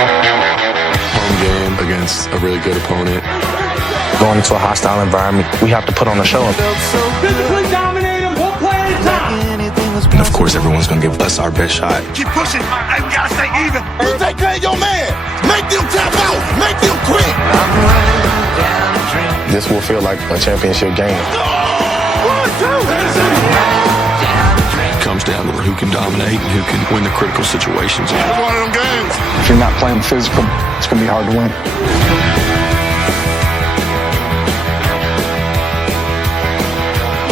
Home game against a really good opponent. Going into a hostile environment, we have to put on a show. Physically dominate them, one play at a time. And of course, everyone's going to give us our best shot. Keep pushing. I gotta stay even. You take care of your man. Make them tap out. Make them quit. This will feel like a championship game. It comes down to who can dominate and who can win the critical situations. It's one of them games. If you're not playing physical, it's going to be hard to win.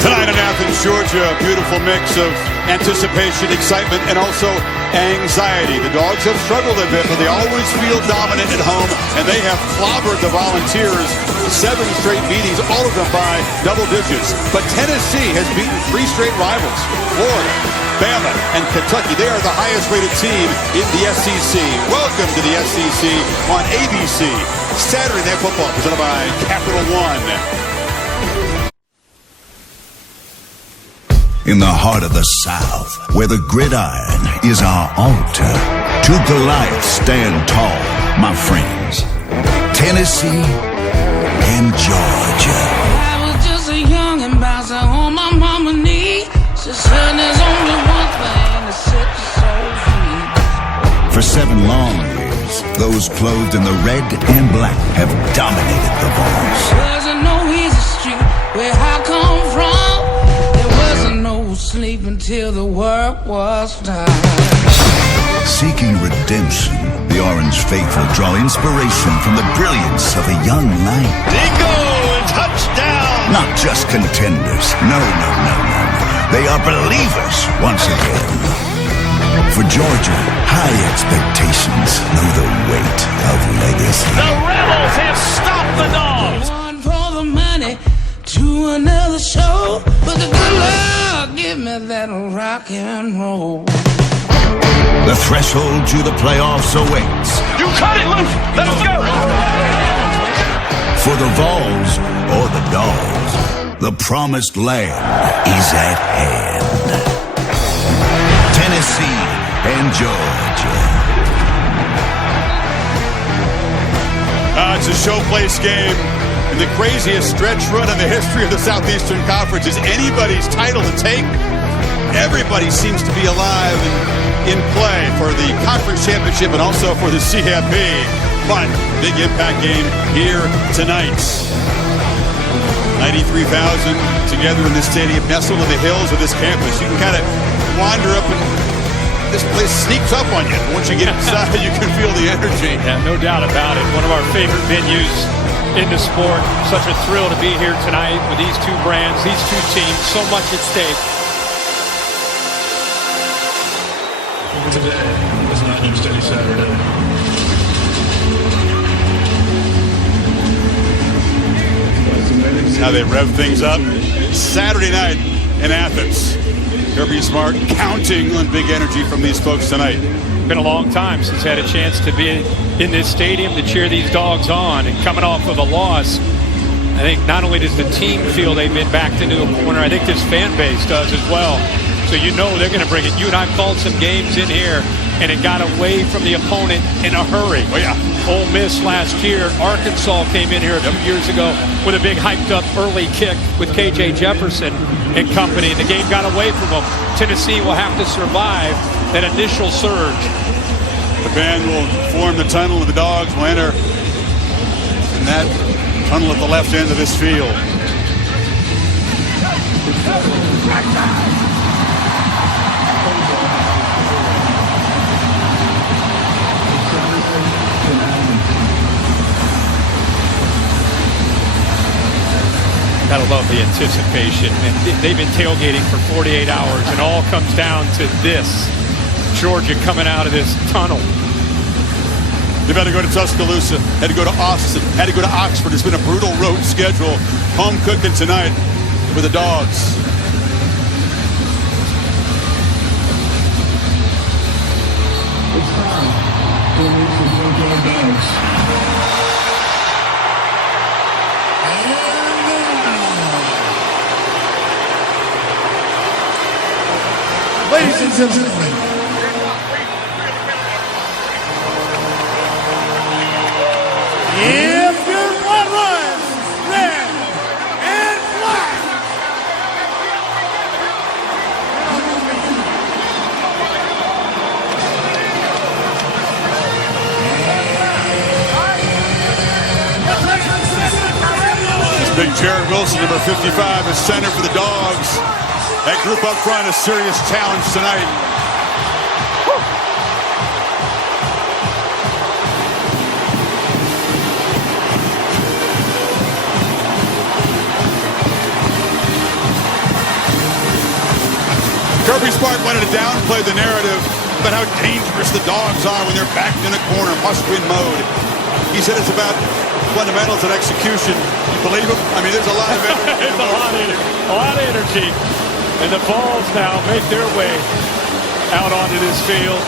Tonight in Athens, Georgia, a beautiful mix of anticipation, excitement, and also anxiety. The Dogs have struggled a bit, but they always feel dominant at home, and they have clobbered the Volunteers 7 straight beatings, all of them by double digits. But Tennessee has beaten 3 straight rivals, Florida, Bama, and Kentucky. They are the highest-rated team in the SEC. Welcome to the SEC on ABC. Saturday Night Football presented by Capital One. In the heart of the South, where the gridiron is our altar, two Goliaths stand tall, my friends. Tennessee and Georgia. I was just a young ambassador on my mama's knee. She said there's only one thing to set your soul free. For 7 long years, those clothed in the red and black have dominated the Vols. Wasn't no easy street where I come from. Sleep until the work was done. Seeking redemption, the Orange faithful draw inspiration from the brilliance of a young lion. Dingo and touchdown. Not just contenders. No. They are believers once again. For Georgia, high expectations know the weight of legacy. The Rebels have stopped the Dogs. One for the money, to another show, but the good Lord give me that rock and roll. The threshold to the playoffs awaits. You cut it loose. Let's go. For the Vols or the Dogs, the promised land is at hand. Tennessee and Georgia. It's a showplace game. And the craziest stretch run in the history of the Southeastern Conference is anybody's title to take. Everybody seems to be alive and in play for the conference championship and also for the CFP. But big impact game here tonight. 93,000 together in this stadium, nestled in the hills of this campus. You can kind of wander up and this place sneaks up on you. Once you get inside, you can feel the energy. Yeah, no doubt about it. One of our favorite venues in the sport. Such a thrill to be here tonight with these two brands, these two teams, so much at stake. Today is not just any Saturday. How they rev things up. Saturday night in Athens. Kirby Smart counting on big energy from these folks tonight. Been a long time since I had a chance to be in this stadium to cheer these Dogs on, and coming off of a loss, I think not only does the team feel they've been backed into a corner, I think this fan base does as well. So you know they're going to bring it. You and I called some games in here, and it got away from the opponent in a hurry. Oh, yeah. Ole Miss last year. Arkansas came in here a few years ago with a big hyped-up early kick with K.J. Jefferson and company. The game got away from them. Tennessee will have to survive that initial surge. The band will form the tunnel, and the Dogs will enter in that tunnel at the left end of this field. Gotta love the anticipation. And they've been tailgating for 48 hours, and all comes down to this. Georgia coming out of this tunnel. They've had to go to Tuscaloosa, had to go to Austin, had to go to Oxford. It's been a brutal road schedule. Home cooking tonight for the Dogs. It's time for the Dogs. Ladies and gentlemen, If your blood runs red and black. Big Jared Wilson, number 55, is center for the Dogs. That group up front, a serious challenge tonight. Kirby Smart wanted to downplay the narrative about how dangerous the Dogs are when they're backed in a corner, must-win mode. He said it's about fundamentals and execution. You believe him? I mean, there's a lot of energy. It's a lot of energy. And the Vols now make their way out onto this field.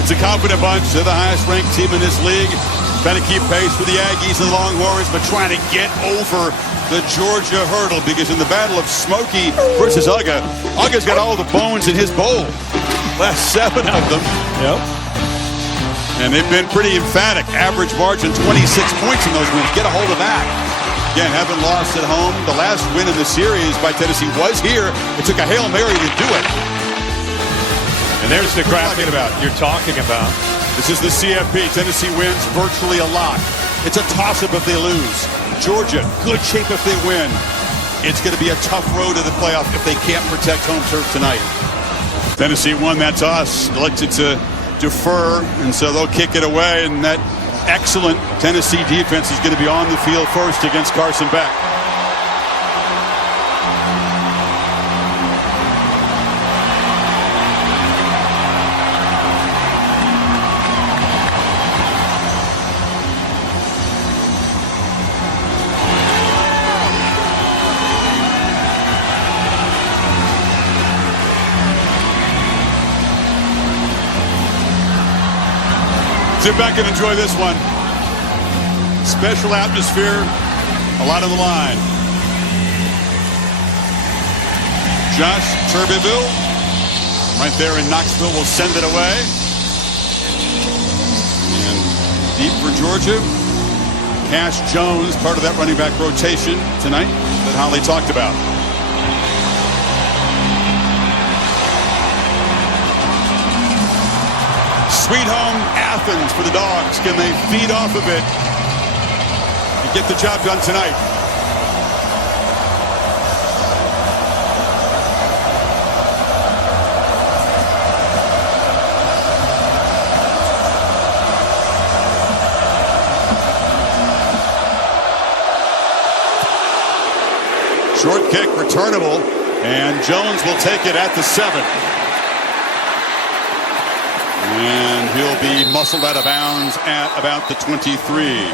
It's a confident bunch. They're the highest-ranked team in this league. Trying to keep pace with the Aggies and the Longhorns, but trying to get over the Georgia hurdle, because in the battle of Smokey versus Uga, Uga's got all the bones in his bowl. Last 7 of them. Yep. And they've been pretty emphatic. Average margin, 26 points in those wins. Get a hold of that. Again, haven't lost at home. The last win in the series by Tennessee was here. It took a Hail Mary to do it. And there's the graphic you're talking about. This is the CFP. Tennessee wins virtually a lot. It's a toss-up if they lose. Georgia, good shape if they win. It's going to be a tough road to the playoff if they can't protect home turf tonight. Tennessee won that toss, elected to defer, and so they'll kick it away, and that excellent Tennessee defense is going to be on the field first against Carson Beck. Sit back and enjoy this one. Special atmosphere, a lot on the line. Josh Turbeville, right there in Knoxville, will send it away. And deep for Georgia. Cash Jones, part of that running back rotation tonight that Holly talked about. Sweet home Athens for the Dogs. Can they feed off of it and get the job done tonight? Short kick returnable, and Jones will take it at the 7. And he'll be muscled out of bounds at about the 23.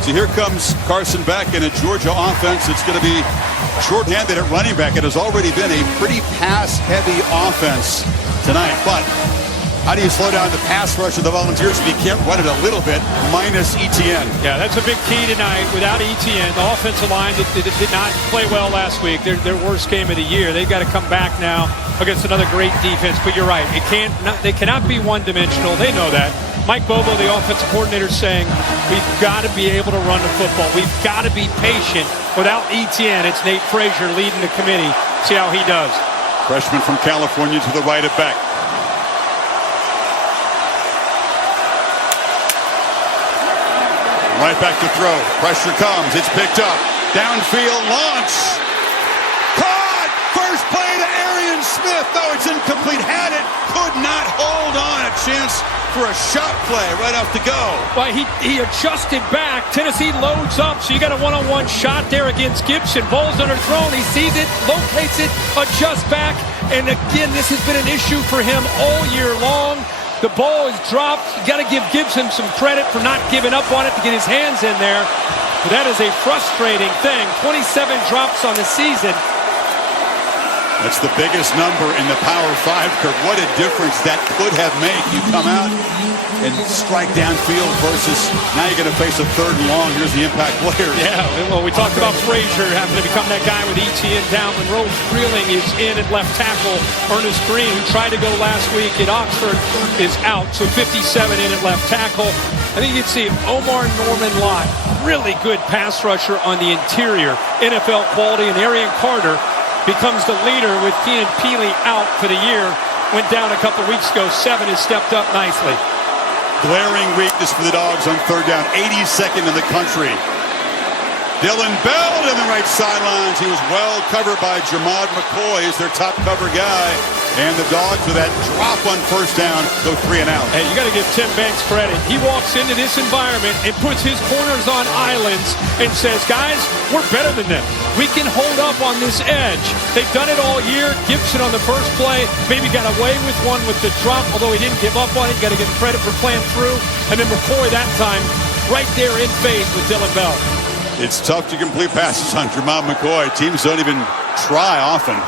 So here comes Carson Beck in a Georgia offense. It's going to be shorthanded at running back. It has already been a pretty pass-heavy offense tonight. But how do you slow down the pass rush of the Volunteers if you can't run it a little bit, minus Etienne? Yeah, that's a big key tonight. Without Etienne, the offensive line did not play well last week. Their worst game of the year. They've got to come back now against another great defense. But you're right. They cannot be one-dimensional. They know that. Mike Bobo, the offensive coordinator, is saying, we've got to be able to run the football. We've got to be patient. Without Etienne, it's Nate Frazier leading the committee. See how he does. Freshman from California to the right of Beck. Right back to throw. Pressure comes. It's picked up. Downfield launch. Caught! First play to Arian Smith. Though it's incomplete. Had it. Could not hold on. A chance for a shot play right off the go. Well, he adjusted back. Tennessee loads up, so you got a one-on-one shot there against Gibson. Ball's underthrown. He sees it, locates it, adjusts back. And again, this has been an issue for him all year long. The ball is dropped. You got to give Gibson some credit for not giving up on it to get his hands in there. But that is a frustrating thing. 27 drops on the season. That's the biggest number in the Power 5, Kirk. What a difference that could have made. You come out and strike downfield versus now you're going to face a 3rd and long. Here's the impact player. Yeah, well, we talked about Frazier having to become that guy with ETN down. Monroe Freeling is in at left tackle. Ernest Green, who tried to go last week at Oxford, is out. So 57 in at left tackle. I think you'd see Omar Norman Lott, really good pass rusher on the interior. NFL quality, and Arian Carter becomes the leader with Keenan Peely out for the year. Went down a couple weeks ago. 7 has stepped up nicely. Glaring weakness for the Dogs on 3rd down. 82nd in the country. Dylan Bell to the right sidelines. He was well covered by Jermod McCoy. He's their top cover guy. And the Dogs, with that drop on 1st down, go 3 and out. Hey, you got to give Tim Banks credit. He walks into this environment and puts his corners on islands and says, guys, we're better than them. We can hold up on this edge. They've done it all year. Gibson on the first play maybe got away with one with the drop, although he didn't give up on it. You got to give him credit for playing through. And then McCoy that time right there in phase with Dylan Bell. It's tough to complete passes on Jermod McCoy. Teams don't even try often.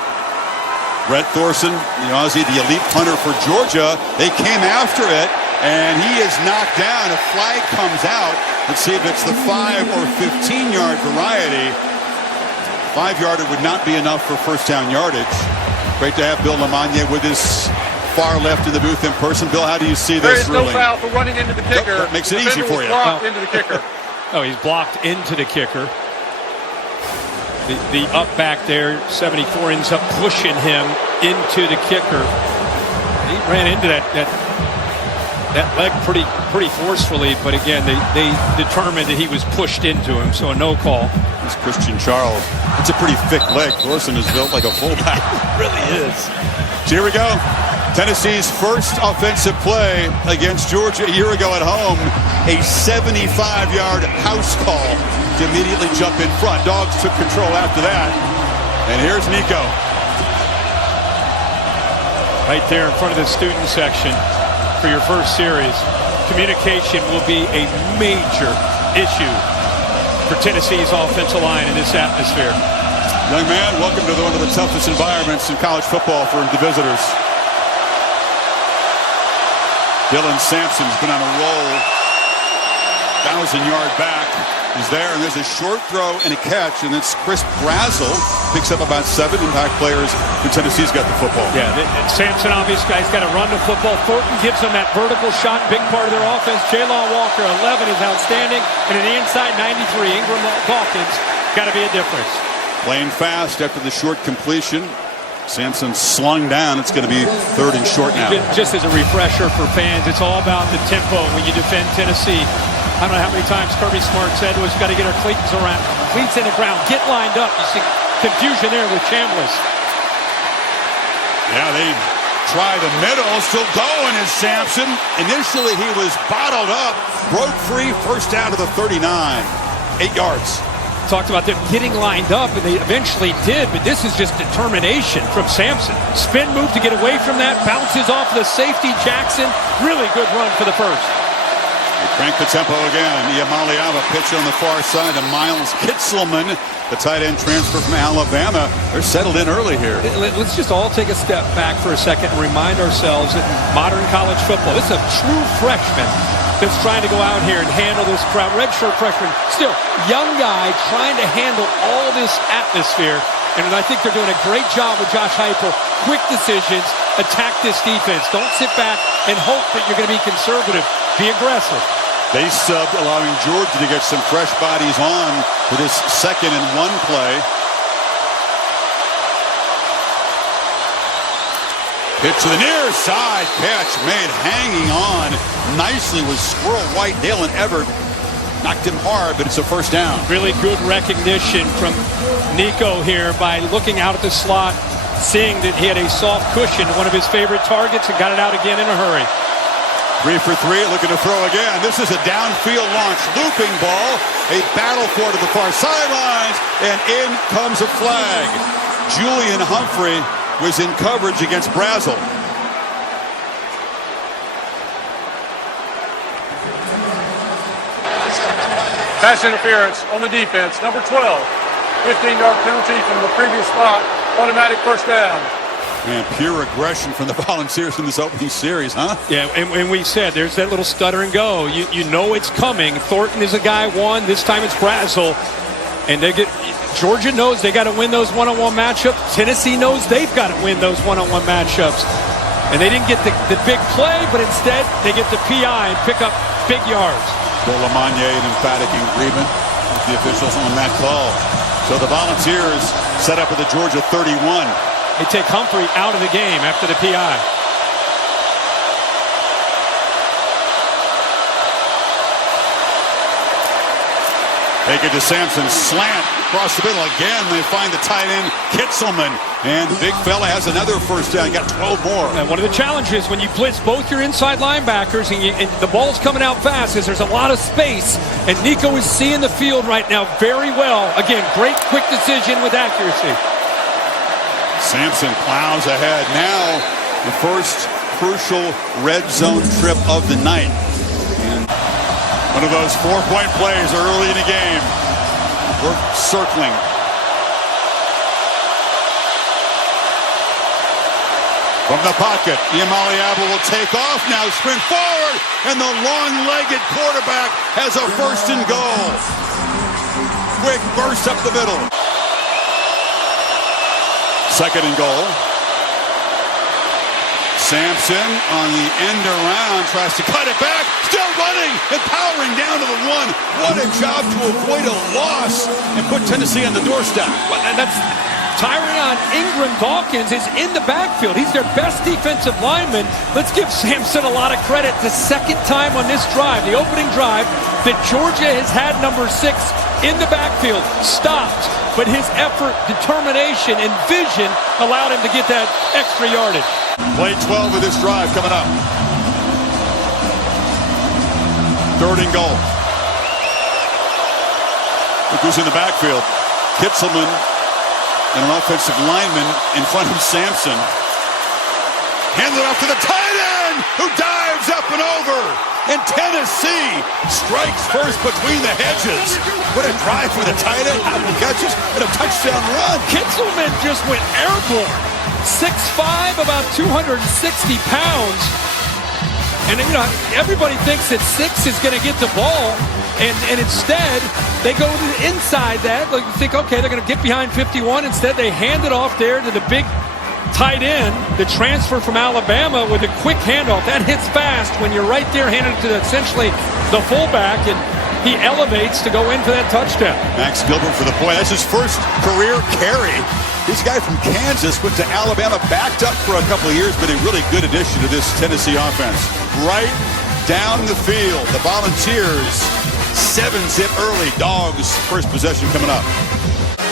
Brett Thorson, the Aussie, the elite punter for Georgia. They came after it, and he is knocked down. A flag comes out. Let's see if it's the 5 or 15-yard variety. 5-yarder would not be enough for 1st down yardage. Great to have Bill Lamagna with his far left in the booth in person. Bill, how do you see this There is ruling? no foul for running into the kicker. That makes it easy for you. Blocked into the kicker. Oh, he's blocked into the kicker. The up back there, 74, ends up pushing him into the kicker. He ran into that leg pretty forcefully, but again, they determined that he was pushed into him, so a no call. It's Christian Charles. It's a pretty thick leg. Thorson is built like a fullback. It really is. So here we go. Tennessee's first offensive play against Georgia a year ago at home. A 75-yard house call to immediately jump in front. Dogs took control after that. And here's Nico. Right there in front of the student section for your first series. Communication will be a major issue for Tennessee's offensive line in this atmosphere. Young man, welcome to one of the toughest environments in college football for the visitors. Dylan Sampson's been on a roll. 1,000-yard back. He's there, and there's a short throw and a catch, and it's Chris Brazel picks up about 7 impact players when Tennessee's got the football. Yeah, Sampson, obvious guy's got to run the football. Thornton gives them that vertical shot, big part of their offense. Jalon Walker, 11, is outstanding, and an inside 93, Ingram Dawkins, got to be a difference. Playing fast after the short completion. Sampson slung down. It's going to be 3rd and short now. Just as a refresher for fans, it's all about the tempo when you defend Tennessee. I don't know how many times Kirby Smart said to us, got to get our cleats in the ground, get lined up. You see confusion there with Chambliss. Yeah, they try the middle, still going is Sampson. Initially he was bottled up, broke free, 1st down to the 39, 8 yards. Talked about them getting lined up, and they eventually did, but this is just determination from Sampson. Spin move to get away from that, bounces off the safety Jackson. Really good run for the first. They crank the tempo again. Iamaleava pitch on the far side to Miles Kitzelman, the tight end transfer from Alabama. They're settled in early here. Let's just all take a step back for a second and remind ourselves that in modern college football, this is a true freshman that's trying to go out here and handle this crowd. Redshirt freshman, still young guy trying to handle all this atmosphere. And I think they're doing a great job with Josh Heupel. Quick decisions, attack this defense. Don't sit back and hope that you're going to be conservative. Be aggressive. They subbed, allowing Georgia to get some fresh bodies on for this 2nd and 1 play. Pitch to the near side, catch made hanging on nicely with Squirrel White. Dalen Everett knocked him hard, but it's a 1st down. Really good recognition from Nico here by looking out at the slot, seeing that he had a soft cushion, one of his favorite targets, and got it out again in a hurry. 3 for 3, looking to throw again. This is a downfield launch, looping ball. A battle for it to the far sidelines, and in comes a flag. Julian Humphrey was in coverage against Brazel. Pass interference on the defense. Number 12. 15-yard penalty from the previous spot. Automatic first down. Man, pure aggression from the Volunteers in this opening series, huh? Yeah, and we said there's that little stutter and go. You know it's coming. Thornton is a guy one. This time it's Brazel. And Georgia knows they got to win those one-on-one matchups. Tennessee knows they've got to win those one-on-one matchups. And they didn't get the big play, but instead they get the PI and pick up big yards. Bill Lamagna, an emphatic agreement with the officials on that call. So the Volunteers set up at the Georgia 31. They take Humphrey out of the game after the PI. Take it to Sampson, slant across the middle again. They find the tight end, Kitzelman. And the big fella has another first down. Got 12 more. And one of the challenges when you blitz both your inside linebackers and the ball's coming out fast is there's a lot of space. And Nico is seeing the field right now very well. Again, great quick decision with accuracy. Sampson plows ahead. Now the first crucial red zone trip of the night. And one of those 4-point plays early in the game. We're circling. From the pocket, Iamaleava will take off now, sprint forward, and the long-legged quarterback has a first and goal. Quick burst up the middle. Second and goal. Sampson on the end around, tries to cut it back, still running and powering down to the one. What a job to avoid a loss and put Tennessee on the doorstep. Well, that's Tyrion Ingram-Dawkins is in the backfield. He's their best defensive lineman. Let's give Sampson a lot of credit. The second time on this drive, the opening drive, that Georgia has had number 6 in the backfield, stopped. But his effort, determination, and vision allowed him to get that extra yardage. Play 12 of this drive coming up. Third and goal. Look who's in the backfield. Kitzelman and an offensive lineman in front of Sampson. Hands it off to the tight end, who dives up and over. And Tennessee strikes first between the hedges. What a drive for the tight end. Apple catches and a touchdown run. Kitzelman just went airborne. 6'5", about 260 pounds. And, everybody thinks that 6 is going to get the ball. And instead, they go to the inside that. Like, you think, okay, they're going to get behind 51. Instead, they hand it off there to the big tight end, the transfer from Alabama, with a quick handoff. That hits fast when you're right there, handed it to essentially the fullback, and he elevates to go in for that touchdown. Max Gilbert for the point. That's his first career carry. This guy from Kansas went to Alabama, backed up for a couple of years, but a really good addition to this Tennessee offense. Right down the field, the Volunteers 7-zip early. Dogs first possession coming up.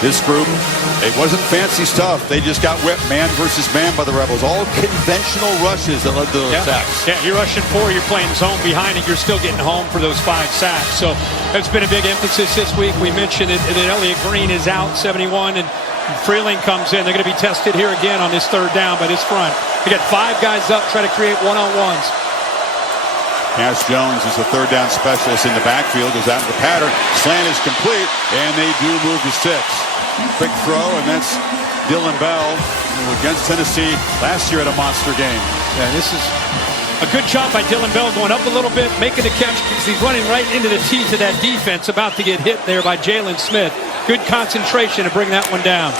This group, it wasn't fancy stuff. They just got whipped man versus man by the Rebels. All conventional rushes that led to those sacks. Yeah, you're rushing 4, you're playing zone behind it, you're still getting home for those 5 sacks. So that's been a big emphasis this week. We mentioned that Elliott Green is out, 71, and Freeling comes in. They're going to be tested here again on this third down by this front. They got 5 guys up, try to create one-on-ones. Cash Jones is the third down specialist in the backfield. Goes out in the pattern. Slant is complete, and they do move to 6. Quick throw, and that's Dylan Bell, who against Tennessee last year at a monster game. Yeah, this is a good job by Dylan Bell, going up a little bit, making the catch, because he's running right into the teeth of that defense, about to get hit there by Jalen Smith. Good concentration to bring that one down.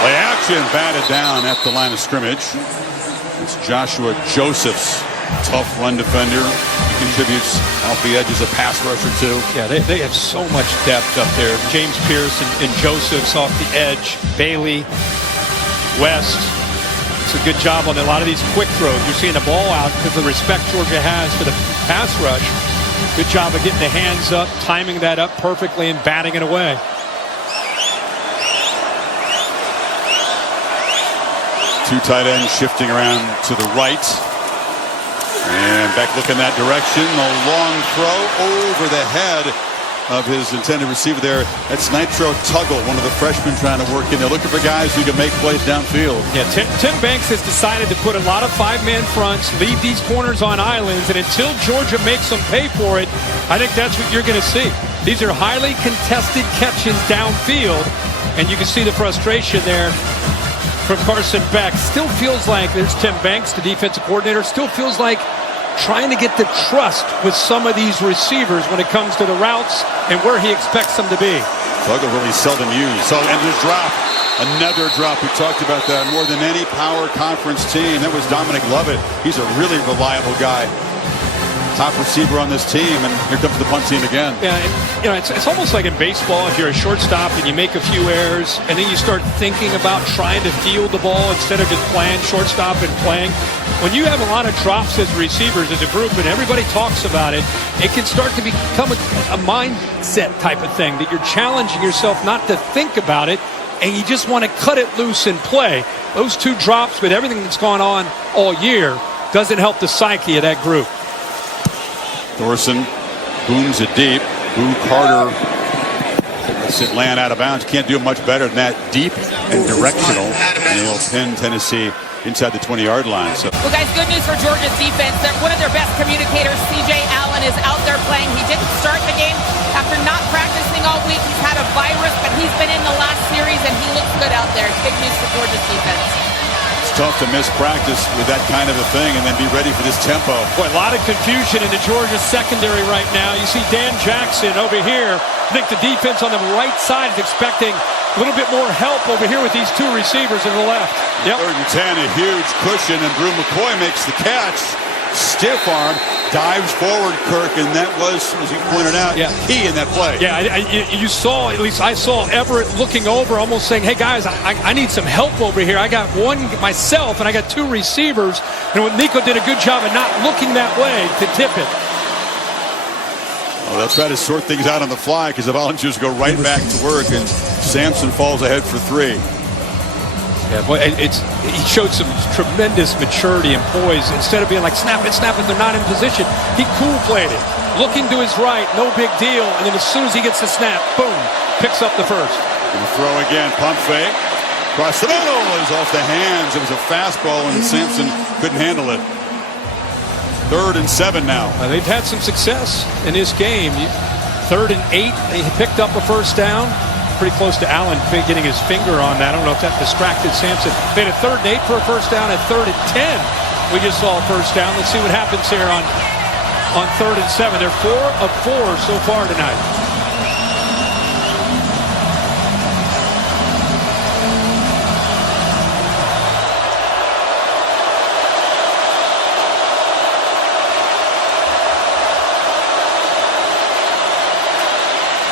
Play action, batted down at the line of scrimmage. It's Joshua Josephs. Tough run defender. He contributes off the edge as a pass rusher too. Yeah, they have so much depth up there. James Pierce and Josephs off the edge. Bailey, West. It's a good job on a lot of these quick throws. You're seeing the ball out because of the respect Georgia has for the pass rush. Good job of getting the hands up, timing that up perfectly, and batting it away. Two tight ends shifting around to the right. And Beck looking that direction. The long throw over the head of his intended receiver there. That's Nitro Tuggle, one of the freshmen trying to work in. They're looking for guys who can make plays downfield. Yeah, Tim Banks has decided to put a lot of 5-man fronts, leave these corners on islands, and until Georgia makes them pay for it, I think that's what you're going to see. These are highly contested catches downfield, And you can see the frustration there from Carson Beck. Still feels like there's Tim Banks, the defensive coordinator, still feels like trying to get the trust with some of these receivers when it comes to the routes and where he expects them to be. Thugger really seldom used. So, and this drop, another drop. We talked about that more than any power conference team. That was Dominic Lovett. He's a really reliable guy. Top receiver on this team, and here comes the punt team again. Yeah, and, it's almost like in baseball, if you're a shortstop and you make a few errors, and then you start thinking about trying to field the ball instead of just playing shortstop and playing. When you have a lot of drops as receivers, as a group, and everybody talks about it, it can start to become a mindset type of thing that you're challenging yourself not to think about it, and you just want to cut it loose and play. Those two drops with everything that's gone on all year doesn't help the psyche of that group. Thorson booms it deep. Boone Carter lets it land out of bounds. Can't do much better than that. Deep and directional. And they'll pin Tennessee inside the 20-yard line. So. Well, guys, good news for Georgia's defense. One of their best communicators, C.J. Allen, is out there playing. He didn't start the game after not practicing all week. He's had a virus, but he's been in the last series, and he looks good out there. Big news for Georgia's defense. It's tough to miss practice with that kind of a thing and then be ready for this tempo. Boy, a lot of confusion in the Georgia secondary right now. You see Dan Jackson over here. I think the defense on the right side is expecting a little bit more help over here with these two receivers in the left. Yep. 3rd and 10, a huge cushion, and Brew McCoy makes the catch. Stiff arm, dives forward, Kirk, and that was, as you pointed out, key in that play. Yeah, you saw, at least I saw Everett looking over, almost saying, hey, guys, I need some help over here. I got one myself, and I got two receivers. And Nico did a good job of not looking that way to tip it. Oh, they'll try to sort things out on the fly because the Volunteers go right back to work, and Sampson falls ahead for 3. Yeah, boy, he showed some tremendous maturity and poise. Instead of being like, snap it, they're not in position. He cool played it. Looking to his right, no big deal. And then as soon as he gets the snap, boom, picks up the first. And throw again, pump fake. Across the middle, it was off the hands. It was a fastball, and Sampson couldn't handle it. 3rd and 7 now. They've had some success in this game. 3rd and 8, they picked up a first down. Pretty close to Allen getting his finger on that. I don't know if that distracted Sampson. They had a 3rd and 8 for a first down. At 3rd and 10, we just saw a first down. Let's see what happens here on 3rd and 7. They're 4 of 4 so far tonight.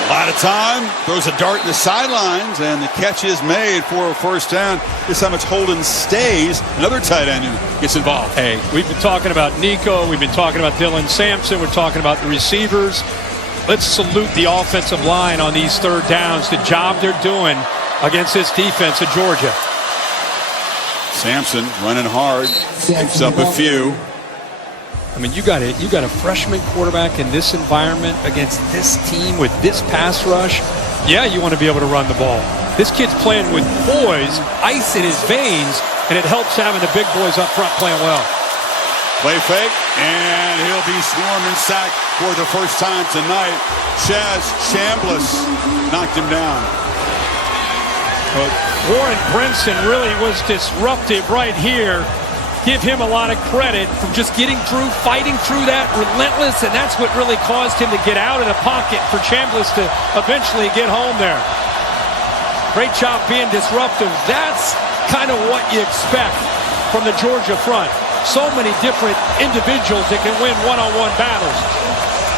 A lot of time, throws a dart in the sidelines, and the catch is made for a first down. This time it's Holden Stays, another tight end who gets involved. Hey, we've been talking about Nico, we've been talking about Dylan Sampson, we're talking about the receivers. Let's salute the offensive line on these 3rd downs, the job they're doing against this defense of Georgia. Sampson running hard, picks up a few. I mean, you got a freshman quarterback in this environment against this team with this pass rush. Yeah, you want to be able to run the ball. This kid's playing with poise, ice in his veins, and it helps having the big boys up front playing well. Play fake, and he'll be swarmed and sacked for the first time tonight. Chaz Chambliss knocked him down. But Warren Brinson really was disruptive right here. Give him a lot of credit for just getting through, fighting through that, relentless, and that's what really caused him to get out of the pocket for Chambliss to eventually get home there. Great job being disruptive. That's kind of what you expect from the Georgia front. So many different individuals that can win one-on-one battles.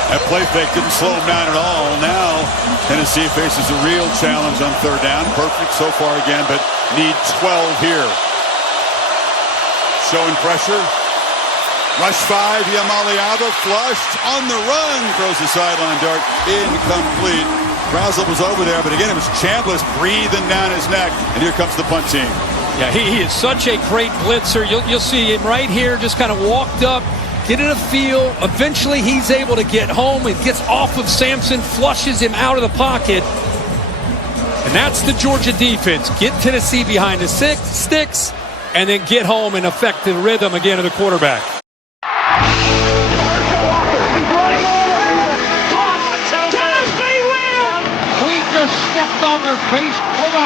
That play fake didn't slow him down at all. Now Tennessee faces a real challenge on 3rd down. Perfect so far again, but need 12 here. Showing pressure. Rush 5, Yamaliava flushed on the run. Throws the sideline dart. Incomplete. Brazel was over there, but again, it was Chambliss breathing down his neck. And here comes the punt team. Yeah, he is such a great blitzer. You'll see him right here, just kind of walked up, getting a feel. Eventually, he's able to get home. It gets off of Sampson, flushes him out of the pocket. And that's the Georgia defense. Get Tennessee behind the sticks, and then get home and affect the rhythm again of the quarterback. We just stepped on their face over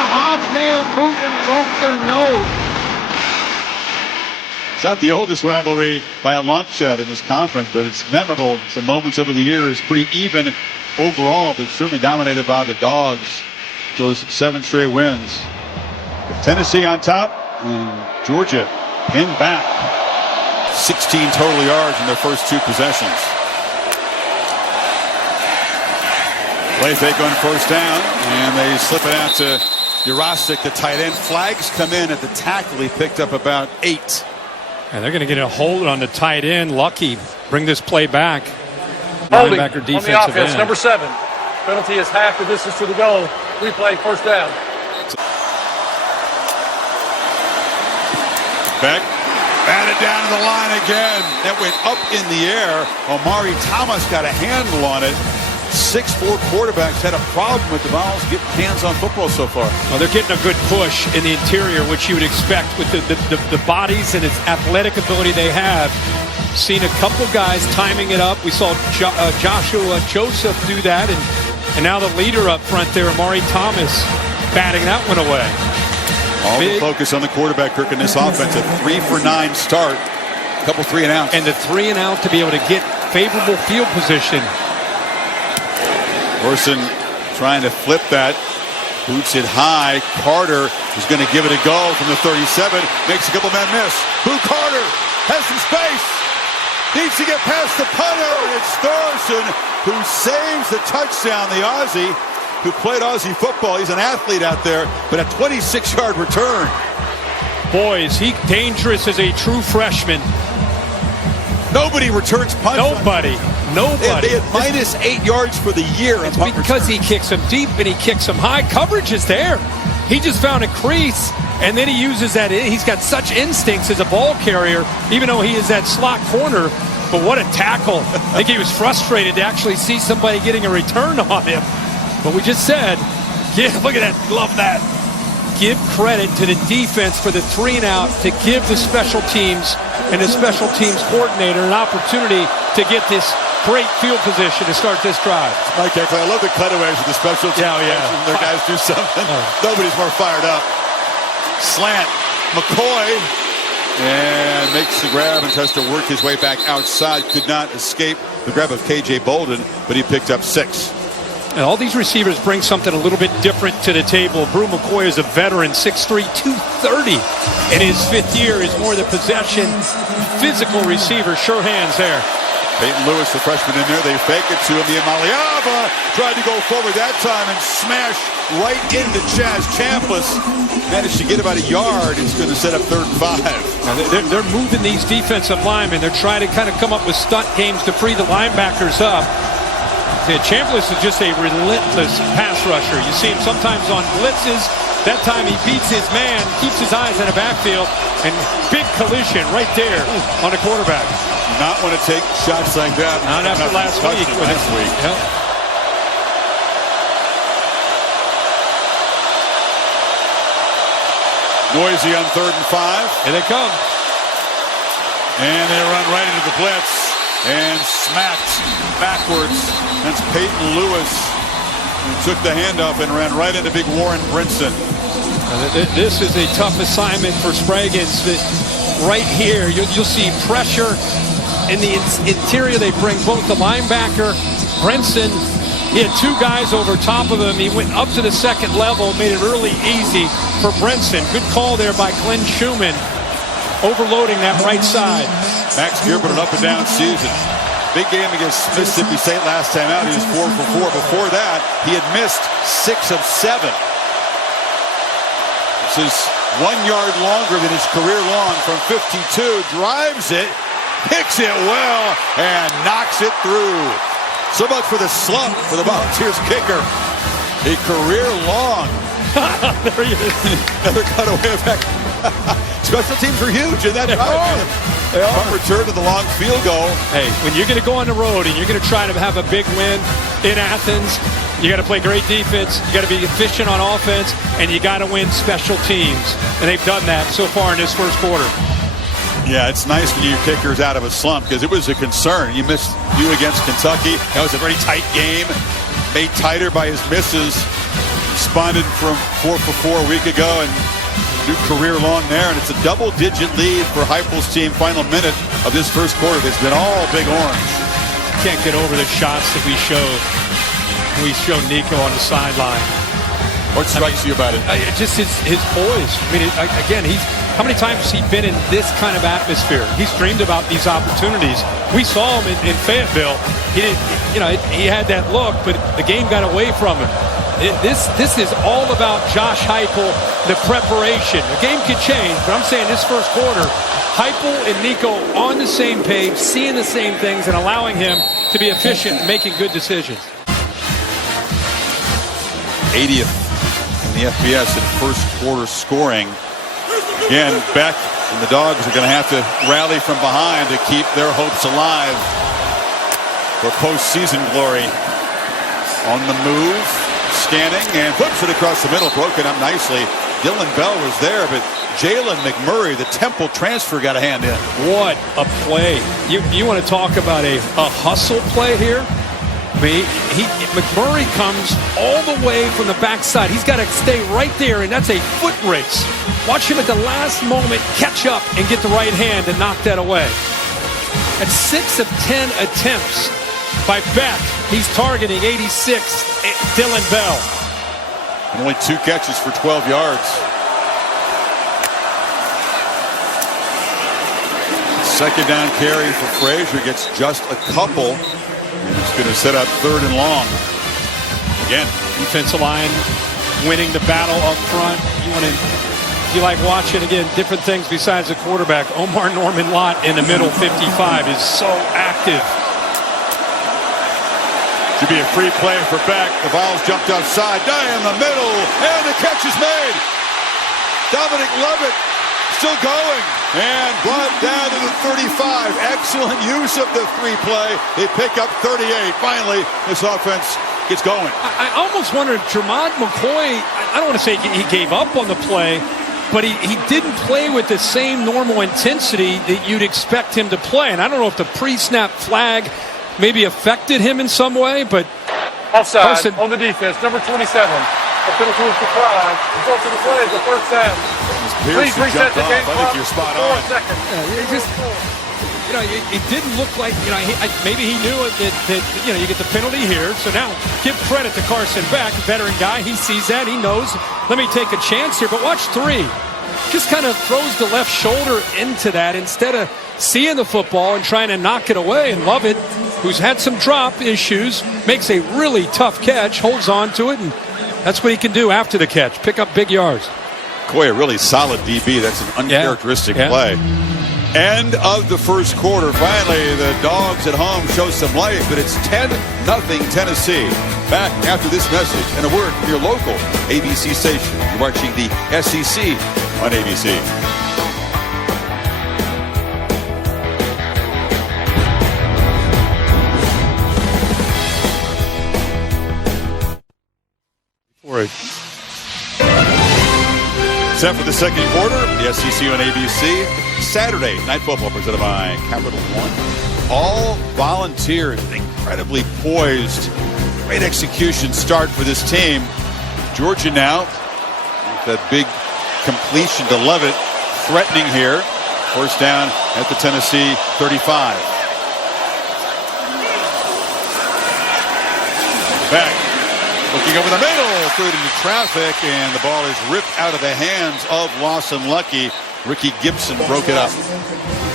It's not the oldest rivalry by a long shot in this conference, but it's memorable. Some moments over the years, pretty even overall, but certainly dominated by the Dogs. Those 7 straight wins. With Tennessee on top, and Georgia pinned back. 16 total yards in their first 2 possessions. Play fake on first down, and they slip it out to Jurasik, the tight end. Flags come in at the tackle. He picked up about 8. And they're going to get a hold on the tight end. Lucky, bring this play back. Holding Linebacker, on the defensive offense, end. number 7. Penalty is half the distance to the goal. Replay, first down. Beck batted down to the line again. That went up in the air. Omari Thomas got a handle on it. 6'4" quarterbacks had a problem with the Vols getting hands on football so far. Well, they're getting a good push in the interior, which you would expect with the bodies and its athletic ability they have. Seen a couple guys timing it up. We saw Joshua Joseph do that, and now the leader up front there, Amari Thomas, batting that one away. All the focus on the quarterback, Kirk, in this offense. A 3-for-9 start. A couple 3 and outs. And the 3 and out to be able to get favorable field position. Orson trying to flip that. Boots it high. Carter is going to give it a go from the 37. Makes a couple men miss. Boo Carter has some space. Needs to get past the punter. And it's Thorson who saves the touchdown. The Aussie who played Aussie football. He's an athlete out there, but a 26-yard return. Boy, is he dangerous as a true freshman. Nobody returns punts. Nobody. They had minus 8 yards for the year. It's because he kicks them deep and he kicks them high. Coverage is there. He just found a crease, and then he uses that. He's got such instincts as a ball carrier, even though he is that slot corner. But what a tackle. I think he was frustrated to actually see somebody getting a return on him. But we just said, yeah, look at that. Love that. Give credit to the defense for the 3 and out to give the special teams and the special teams coordinator an opportunity to get this great field position to start this drive. Mike Eckler, I love the cutaways with the special teams. Yeah. Their guys do something. Nobody's more fired up. Slant. McCoy. And makes the grab and tries to work his way back outside. Could not escape the grab of K.J. Bolden, but he picked up 6. And all these receivers bring something a little bit different to the table. Brew McCoy is a veteran, 6'3", 230. In his 5th year, is more the possession, physical receiver. Sure hands there. Peyton Lewis, the freshman in there. They fake it to him. The Amaliava tried to go forward that time and smash right into Chaz Chambliss. Managed to get about a yard. It's going to set up 3rd and 5. Now they're moving these defensive linemen. They're trying to kind of come up with stunt games to free the linebackers up. Chambliss is just a relentless pass rusher. You see him sometimes on blitzes. That time he beats his man, keeps his eyes in the backfield, and big collision right there on the quarterback. Not want to take shots like that. Not after last week. Yep. Noisy on 3rd and 5. Here they come. And they run right into the blitz. And smacked backwards. That's Peyton Lewis, who took the handoff and ran right into big Warren Brinson. This is a tough assignment for Spraggins. Right here, you'll see pressure in the interior. They bring both the linebacker, Brinson. He had 2 guys over top of him. He went up to the 2nd level, made it really easy for Brinson. Good call there by Glenn Schumann, overloading that right side. Max Gilbert, an up-and-down season. Big game against Mississippi State last time out. He was 4 for 4. Before that, he had missed 6 of 7. This is 1 yard longer than his career long from 52. Drives it, picks it well, and knocks it through. So much for the slump for the Volunteers kicker. A career long. There he is. Another cutaway effect. Special teams are huge in that drive. They are. Return to the long field goal. Hey, when you're going to go on the road and you're going to try to have a big win in Athens, you got to play great defense, you got to be efficient on offense, and you got to win special teams. And they've done that so far in this first quarter. Yeah, it's nice when your kicker's out of a slump because it was a concern. You missed against Kentucky. That was a very tight game, made tighter by his misses responded from 4 for 4 a week ago and new career long there, and it's a double-digit lead for Heupel's team. Final minute of this first quarter has been all Big Orange. Can't get over the shots that we showed. We showed Nico on the sideline. What strikes you about it? Just his poise. I mean, again, how many times has he been in this kind of atmosphere? He's dreamed about these opportunities. We saw him in Fayetteville. He didn't, he had that look, but the game got away from him. This is all about Josh Heupel, the preparation. The game could change, but I'm saying this first quarter, Heupel and Nico on the same page, seeing the same things, and allowing him to be efficient, making good decisions. 80th in the FBS in first quarter scoring. Again, Beck and the Dogs are going to have to rally from behind to keep their hopes alive for postseason glory. On the move, scanning, and flips it across the middle, broken up nicely. Dylan Bell was there, but Jalen McMurray, the Temple transfer, got a hand in. What a play. You want to talk about a hustle play here? I mean, McMurray comes all the way from the backside. He's got to stay right there, and that's a foot race. Watch him at the last moment catch up and get the right hand and knock that away. At 6 of 10 attempts by Beck, he's targeting 86, Dylan Bell. And only 2 catches for 12 yards. Second down carry for Frazier, gets just a couple. He's going to set up 3rd and long. Again, defensive line winning the battle up front. You like watching, again, different things besides the quarterback. Omar Norman Lott in the middle 55 is so active. Should be a free play for Beck. The ball's jumped outside, down in the middle, and the catch is made. Dominic Lovett still going, and brought down to the 35. Excellent use of the 3-play. They pick up 38. Finally, this offense gets going. I almost wonder if Jermod McCoy, I don't want to say he gave up on the play, but he didn't play with the same normal intensity that you'd expect him to play. And I don't know if the pre-snap flag maybe affected him in some way, but offside on the defense, number 27. The penalty was declined. Result of the play is the first down. Please reset the game clock. I think you're spot on. 4 seconds. It didn't look like, maybe he knew that you get the penalty here. So now give credit to Carson Beck, veteran guy. He sees that. He knows, let me take a chance here. But watch 3. Just kind of throws the left shoulder into that instead of seeing the football and trying to knock it away. And Lovett, who's had some drop issues, makes a really tough catch, holds on to it, and that's what he can do after the catch, pick up big yards. Boy, a really solid DB. That's an uncharacteristic play. End of the first quarter. Finally, the Dogs at home show some life, but it's 10-0 Tennessee. Back after this message and a word from your local ABC station. You're watching the SEC on ABC. Set for the second quarter, the SEC on ABC. Saturday Night Football presented by Capital One. All volunteers, incredibly poised. Great execution start for this team. Georgia now with that big completion to Lovett, threatening here. First down at the Tennessee 35. Back. Looking over the middle, threw it into traffic, and the ball is ripped out of the hands of Lawson Lucky. Ricky Gibson broke it up.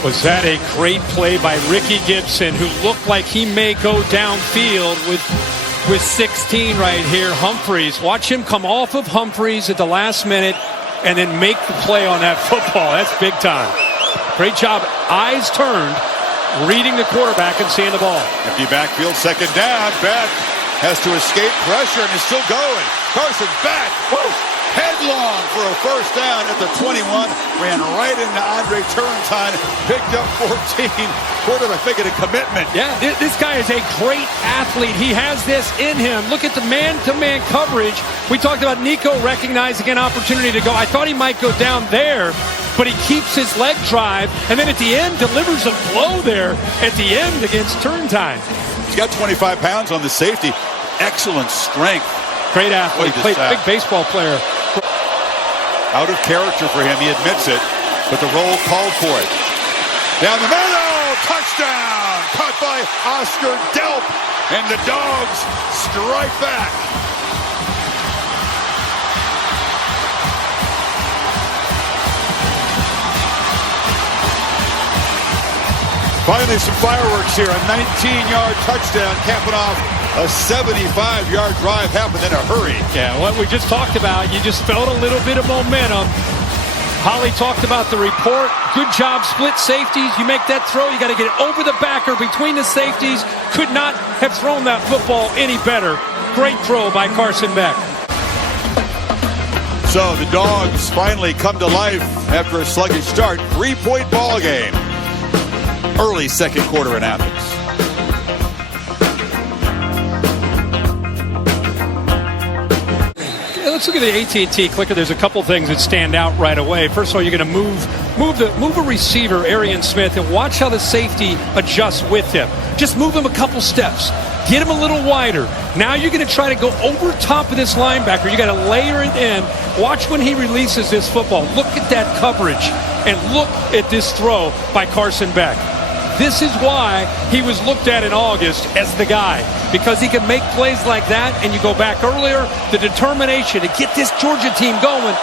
Was that a great play by Ricky Gibson, who looked like he may go downfield with 16 right here. Humphreys, watch him come off of Humphreys at the last minute and then make the play on that football. That's big time. Great job. Eyes turned, reading the quarterback and seeing the ball. Empty backfield, second down. Beck has to escape pressure and is still going. Carson Beck, headlong for a first down at the 21. Ran right into Andre Turrentine. Picked up 14. Quarterback making a commitment. Yeah, this guy is a great athlete. He has this in him. Look at the man-to-man coverage. We talked about Nico recognizing an opportunity to go. I thought he might go down there, but he keeps his leg drive, and then at the end delivers a blow there at the end against Turrentine. He's got 25 pounds on the safety. Excellent strength. Great athlete. Played big baseball player. Out of character for him. He admits it, but the role called for it. Down the middle, touchdown! Caught by Oscar Delp, and the Dogs strike back. Finally, some fireworks here. A 19-yard touchdown, capping off a 75-yard drive. Happened in a hurry. Yeah, what we just talked about, you just felt a little bit of momentum. Holly talked about the report. Good job, split safeties. You make that throw, you got to get it over the backer between the safeties. Could not have thrown that football any better. Great throw by Carson Beck. So the Dogs finally come to life after a sluggish start. 3-point ball game. Early second quarter in Athens. Let's look at the AT&T clicker. There's a couple things that stand out right away. First of all, you're going to move a receiver, Arian Smith, and watch how the safety adjusts with him. Just move him a couple steps. Get him a little wider. Now you're going to try to go over top of this linebacker. You got to layer it in. Watch when he releases this football. Look at that coverage and look at this throw by Carson Beck. This is why he was looked at in August as the guy, because he can make plays like that. And you go back earlier, the determination to get this Georgia team going.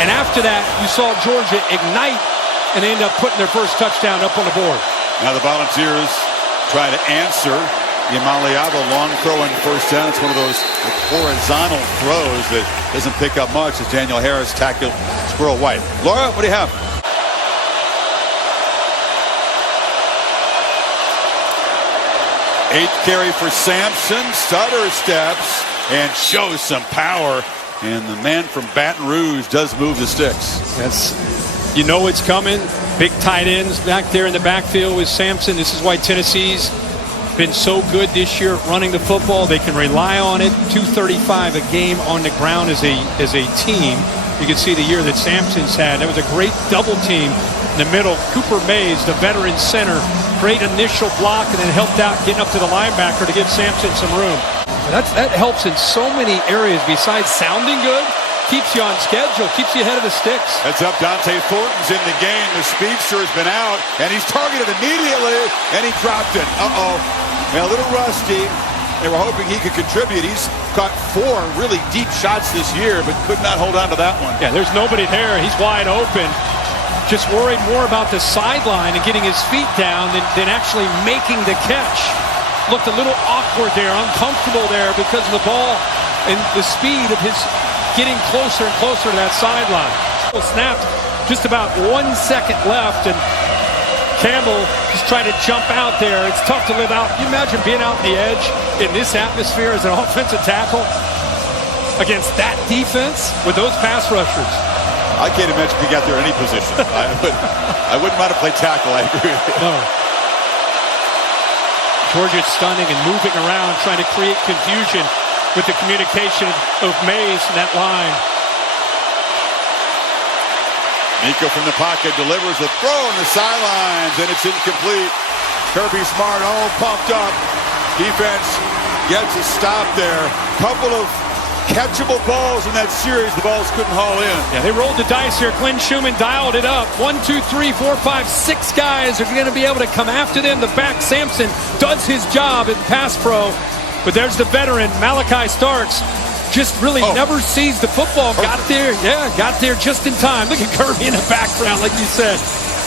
And after that, you saw Georgia ignite, and they end up putting their first touchdown up on the board. Now the Volunteers try to answer the Amaliaba long throw and first down. It's one of those horizontal throws that doesn't pick up much as Daniel Harris tackled Squirrel White. Laura, what do you have? Eighth carry for Sampson. Sutter steps and shows some power. And the man from Baton Rouge does move the sticks. You know it's coming. Big tight ends back there in the backfield with Sampson. This is why Tennessee's been so good this year at running the football. They can rely on it. 235 a game on the ground as a team. You can see the year that Sampson's had. That was a great double team in the middle. Cooper Mays, the veteran center, great initial block and then helped out getting up to the linebacker to give Sampson some room. That helps in so many areas besides sounding good. Keeps you on schedule, keeps you ahead of the sticks. Heads up, Dante Thornton's in the game. The speedster has been out, and he's targeted immediately, and he dropped it. A little rusty. They were hoping he could contribute. He's caught 4 really deep shots this year, but could not hold on to that one. Yeah, there's nobody there. He's wide open. Just worried more about the sideline and getting his feet down than actually making the catch. Looked a little awkward there, uncomfortable there because of the ball and the speed of his getting closer and closer to that sideline. Snapped, just about 1 second left, and Campbell just trying to jump out there. It's tough to live out. Can you imagine being out on the edge in this atmosphere as an offensive tackle against that defense with those pass rushers? I can't imagine if he got there in any position. I wouldn't want to play tackle. I agree with you. No. Georgia stunning and moving around, trying to create confusion with the communication of Mays in that line. Nico from the pocket delivers a throw on the sidelines, and it's incomplete. Kirby Smart all pumped up. Defense gets a stop there. Couple of catchable balls in that series. The balls couldn't haul in. Yeah, they rolled the dice here. Glenn Schumann dialed it up. 1, 2, 3, 4, 5, 6 guys are going to be able to come after them. The back, Sampson, does his job at pass pro. But there's the veteran, Malachi Starks. Just really never sees the football. Got there just in time. Look at Kirby in the background, like you said.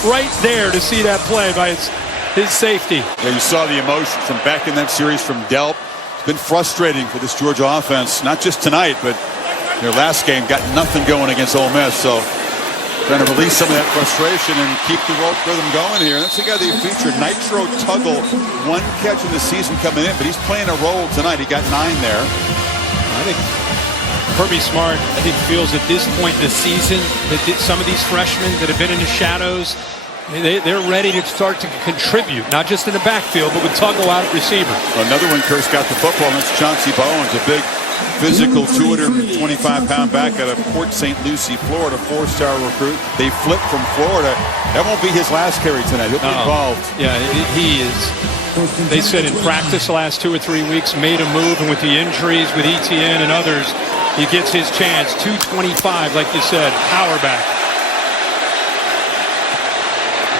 Right there to see that play by his safety. Yeah, you saw the emotion from back in that series from Delp. It's been frustrating for this Georgia offense, not just tonight, but their last game got nothing going against Ole Miss. So trying to release some of that frustration and keep the rhythm going here. That's the guy that you featured, Nitro Tuggle. 1 catch in the season coming in, but he's playing a role tonight. He got 9 there. I think Kirby Smart, feels at this point in the season that some of these freshmen that have been in the shadows, they're ready to start to contribute, not just in the backfield, but with Tuggle out at receiver. Another one, Kurt's got the football, and it's Chauncey Bowens, a big physical 225-pound back out of Port St. Lucie, Florida, 4-star recruit. They flipped from Florida. That won't be his last carry tonight. He'll be involved. Yeah, he is. They said in practice the last 2 or 3 weeks, made a move, and with the injuries with ETN and others, he gets his chance. 225, like you said, power back.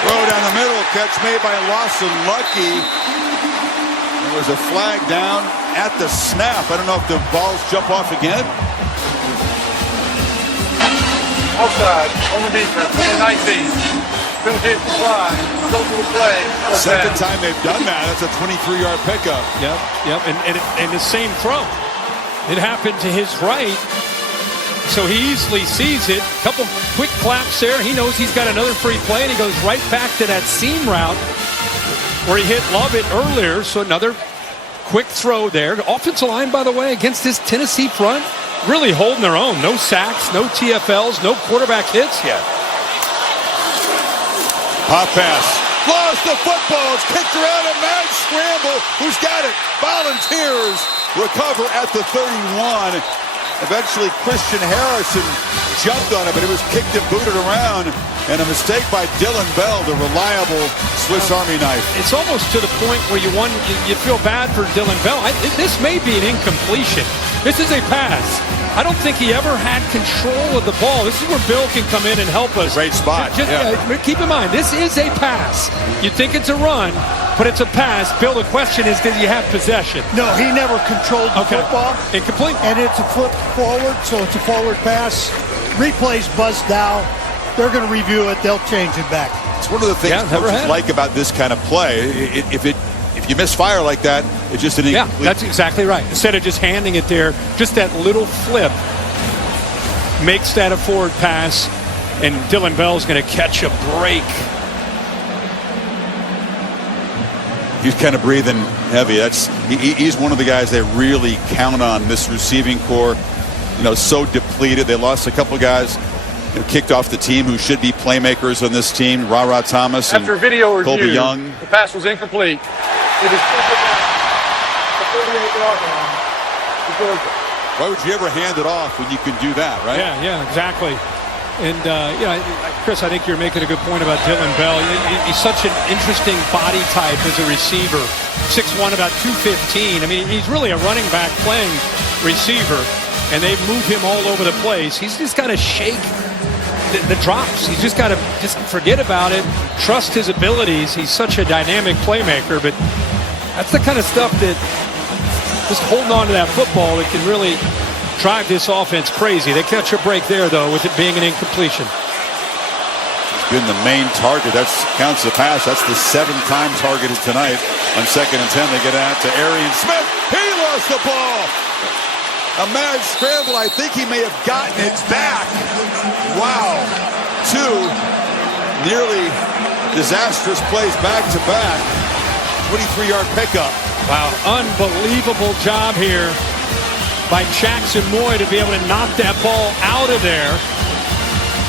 Throw down the middle, catch made by Lawson Lucky. There was a flag down at the snap. I don't know if the balls jump off again. Offside on the defense, 19. Penalty fly. Go to the play. Second time they've done that. That's a 23-yard pickup. Yep. And the same throw. It happened to his right, so he easily sees it. Couple quick claps there. He knows he's got another free play, and he goes right back to that seam route where he hit Lovett earlier. So another quick throw there. The offensive line, by the way, against this Tennessee front, really holding their own. No sacks, no TFLs, no quarterback hits yet. Pop pass. Lost the football. It's kicked around a mad scramble. Who's got it? Volunteers recover at the 31. Eventually, Christian Harrison jumped on it, but it was kicked and booted around. And a mistake by Dylan Bell, the reliable Swiss Army knife. It's almost to the point where you feel bad for Dylan Bell. This may be an incompletion. This is a pass. I don't think he ever had control of the ball. This is where Bill can come in and help us. Great spot. Keep in mind, this is a pass. You think it's a run, but it's a pass. Bill, the question is, did he have possession? No, he never controlled the football. Incomplete. And it's a flip forward, so it's a forward pass. Replay's buzzed out. They're going to review it. They'll change it back. It's one of the things coaches like about this kind of play. If you misfire like that, it's just an incomplete. Yeah, that's exactly right. Instead of just handing it there, just that little flip makes that a forward pass, and Dylan Bell's going to catch a break. He's kind of breathing heavy. He's one of the guys they really count on, this receiving core. So depleted. They lost a couple guys kicked off the team who should be playmakers on this team. Ra Thomas and after video review, Colby Young. The pass was incomplete. It is Why would you ever hand it off when you can do that, right? Yeah, exactly. And, Chris, I think you're making a good point about Dylan Bell. He's such an interesting body type as a receiver. 6'1", about 215. I mean, he's really a running back playing receiver, and they move him all over the place. He's just got to shake the drops. He's just got to forget about it, trust his abilities. He's such a dynamic playmaker, but that's the kind of stuff that just holding on to that football that can really drive this offense crazy. They catch a break there, though, with it being an incompletion. He's been the main target. That counts the pass. That's the 7th time targeted tonight. On 2nd and 10, they get out to Arian Smith. He lost the ball. A mad scramble. I think he may have gotten it back. Wow. 2 nearly disastrous plays back-to-back. 23-yard pickup. Wow, unbelievable job here by Jackson Moy to be able to knock that ball out of there.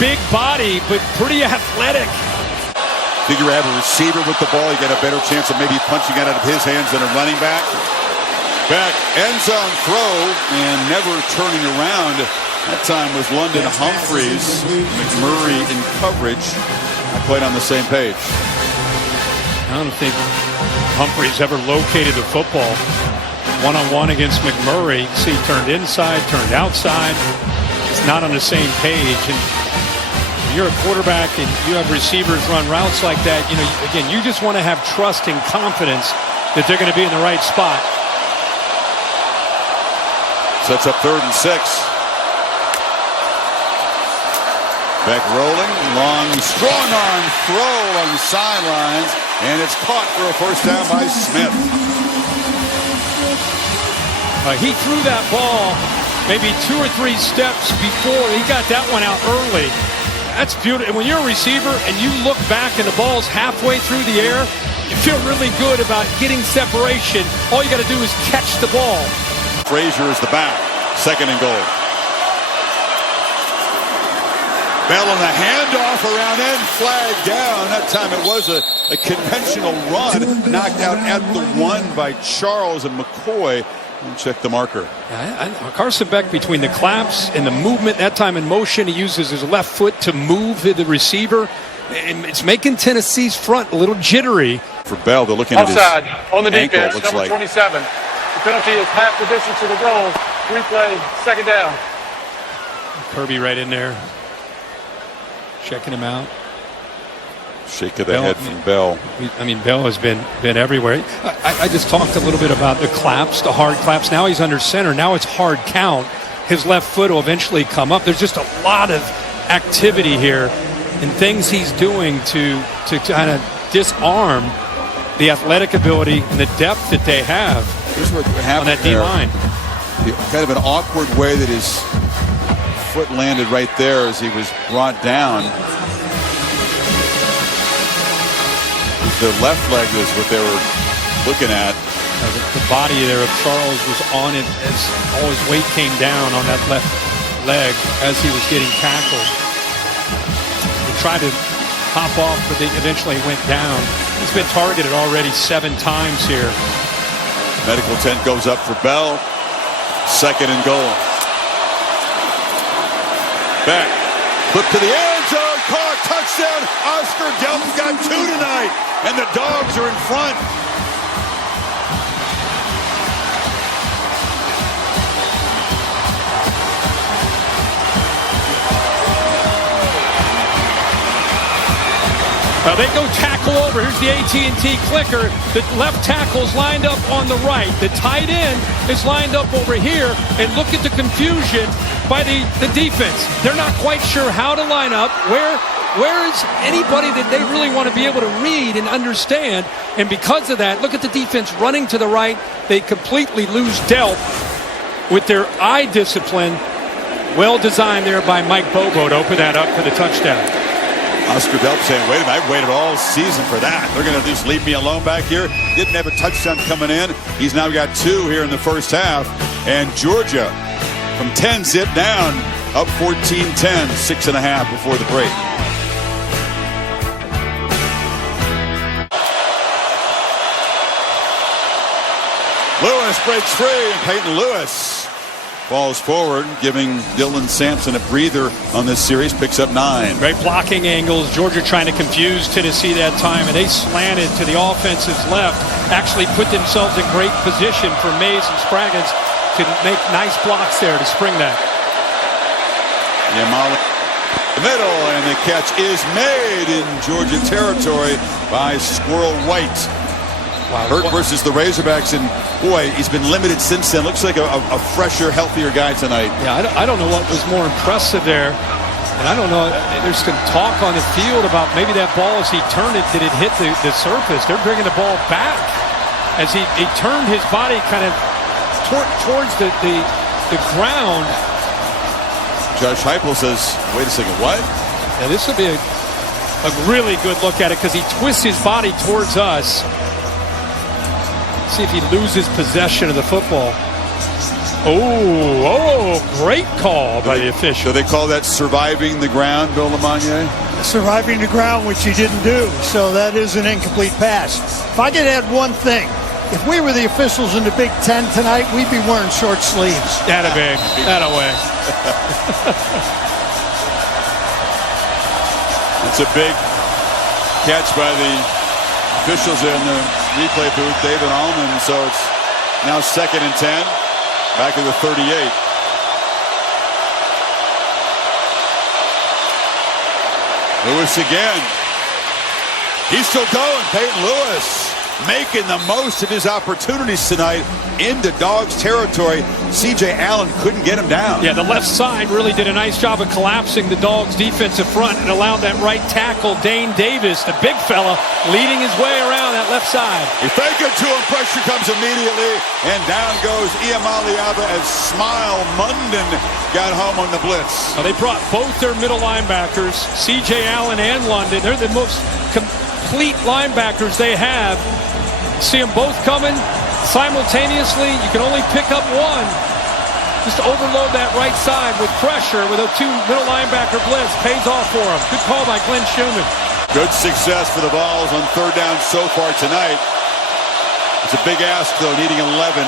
Big body, but pretty athletic. Figure have a receiver with the ball, you get a better chance of maybe punching it out of his hands than a running back. Back, end zone throw, and never turning around. That time was London Humphreys. McMurray in coverage. I played on the same page. I don't think Humphreys ever located the football one-on-one against McMurray. See, turned inside, turned outside. It's not on the same page. And when you're a quarterback and you have receivers run routes like that, again, you just want to have trust and confidence that they're going to be in the right spot. Sets up 3rd and 6. Beck rolling, long, strong arm throw on the sidelines, and it's caught for a first down by Smith. He threw that ball maybe 2 or 3 steps before he got that one out early. That's beautiful. And when you're a receiver and you look back and the ball's halfway through the air, you feel really good about getting separation. All you got to do is catch the ball. Frazier is the back. 2nd and goal. Bell on the handoff around end, flag down. That time it was a conventional run, knocked out at the 1 by Charles and McCoy. And check the marker. Carson Beck, between the claps and the movement, that time in motion, he uses his left foot to move the receiver. And it's making Tennessee's front a little jittery. For Bell, they're looking at his offside on the ankle, defense, looks number like. 27. The penalty is half the distance to the goal. Replay, second down. Kirby right in there, checking him out. Shake of the head from Bell. I mean, Bell has been everywhere. I just talked a little bit about the claps, the hard claps. Now he's under center. Now it's hard count. His left foot will eventually come up. There's just a lot of activity here and things he's doing to kind of disarm the athletic ability and the depth that they have. Here's what happened on that D-line. Kind of an awkward way that his foot landed right there as he was brought down. The left leg is what they were looking at. The body there of Charles was on it as all his weight came down on that left leg as he was getting tackled. He tried to hop off, but they eventually went down. He's been targeted already 7 times here. Medical tent goes up for Bell. 2nd and goal. Back. Flip to the end zone. Caught. Touchdown. Oscar Delp's got 2 tonight. And the Dogs are in front. They go tackle over. Here's the AT&T clicker. The left tackle's lined up on the right. The tight end is lined up over here. And look at the confusion by the defense. They're not quite sure how to line up. Where is anybody that they really want to be able to read and understand? And because of that, look at the defense running to the right. They completely lose Delp with their eye discipline. Well designed there by Mike Bobo to open that up for the touchdown. Oscar Delp saying, wait a minute, I've waited all season for that. They're going to just leave me alone back here. Didn't have a touchdown coming in. He's now got 2 here in the first half. And Georgia from 10 zip down, up 14-10, 6.5 before the break. Lewis breaks free, and Peyton Lewis falls forward, giving Dylan Sampson a breather on this series. Picks up 9. Great blocking angles. Georgia trying to confuse Tennessee that time, and they slanted to the offense's left. Actually put themselves in great position for Mays and Spraggins to make nice blocks there to spring that. Yamala the middle, and the catch is made in Georgia territory by Squirrel White. Wow. Hurt versus the Razorbacks, and boy, he's been limited since then. Looks like a fresher, healthier guy tonight. Yeah, I don't know what was more impressive there. And I don't know, there's some talk on the field about maybe that ball as he turned it, did it hit the surface? They're bringing the ball back as he turned his body kind of towards the ground. Josh Heupel says, wait a second, what? Yeah, this will be a really good look at it because he twists his body towards us. See if he loses possession of the football. Oh, great call by the official. Do they call that surviving the ground, Bill LeMonnier? Surviving the ground, which he didn't do. So that is an incomplete pass. If I could add one thing, if we were the officials in the Big Ten tonight, we'd be wearing short sleeves. Atta-big. Atta-way. It's a big catch by the officials in the replay booth, David Allman. So it's now 2nd and 10. Back to the 38. Lewis again. He's still going. Peyton Lewis making the most of his opportunities tonight into Dogs territory. C.J. Allen couldn't get him down. Yeah, the left side really did a nice job of collapsing the Dogs' defensive front and allowed that right tackle, Dane Davis, the big fella, leading his way around that left side. He faked it to him. Pressure comes immediately, and down goes Iamaliava as Smile Munden got home on the blitz. Now, they brought both their middle linebackers, C.J. Allen and London. They're the most complete linebackers they have. See them both coming simultaneously. You can only pick up one. Just overload that right side with pressure with a 2 middle linebacker blitz. Pays off for them. Good call by Glenn Schumann. Good success for the Vols on 3rd down so far tonight. It's a big ask, though, needing 11.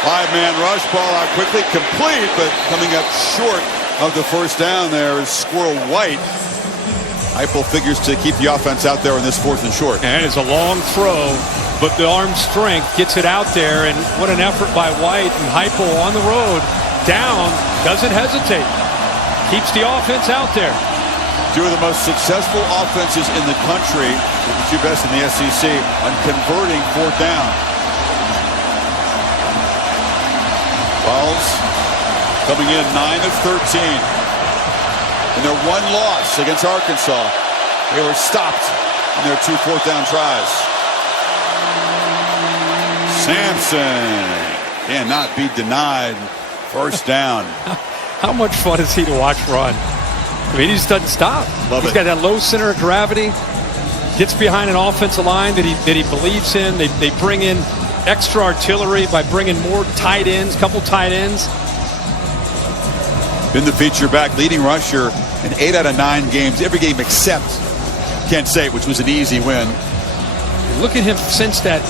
Five-man rush, ball out quickly, complete, but coming up short of the first down there is Squirrel White. Heupel figures to keep the offense out there in this 4th and short. And it's a long throw, but the arm strength gets it out there, and what an effort by White, and Heupel on the road, down, doesn't hesitate. Keeps the offense out there. Two of the most successful offenses in the country, with the two best in the SEC, on converting 4th down. Vols coming in 9 of 13. In their one loss against Arkansas, they were stopped in their 2 4th down tries. Sampson cannot be denied. First down. How much fun is he to watch run? I mean, he just doesn't stop. He's got that low center of gravity. Gets behind an offensive line that he believes in. They bring in extra artillery by bringing more tight ends, couple tight ends. Been the feature back, leading rusher in 8 out of 9 games, every game except Kent State, which was an easy win. Look at him since that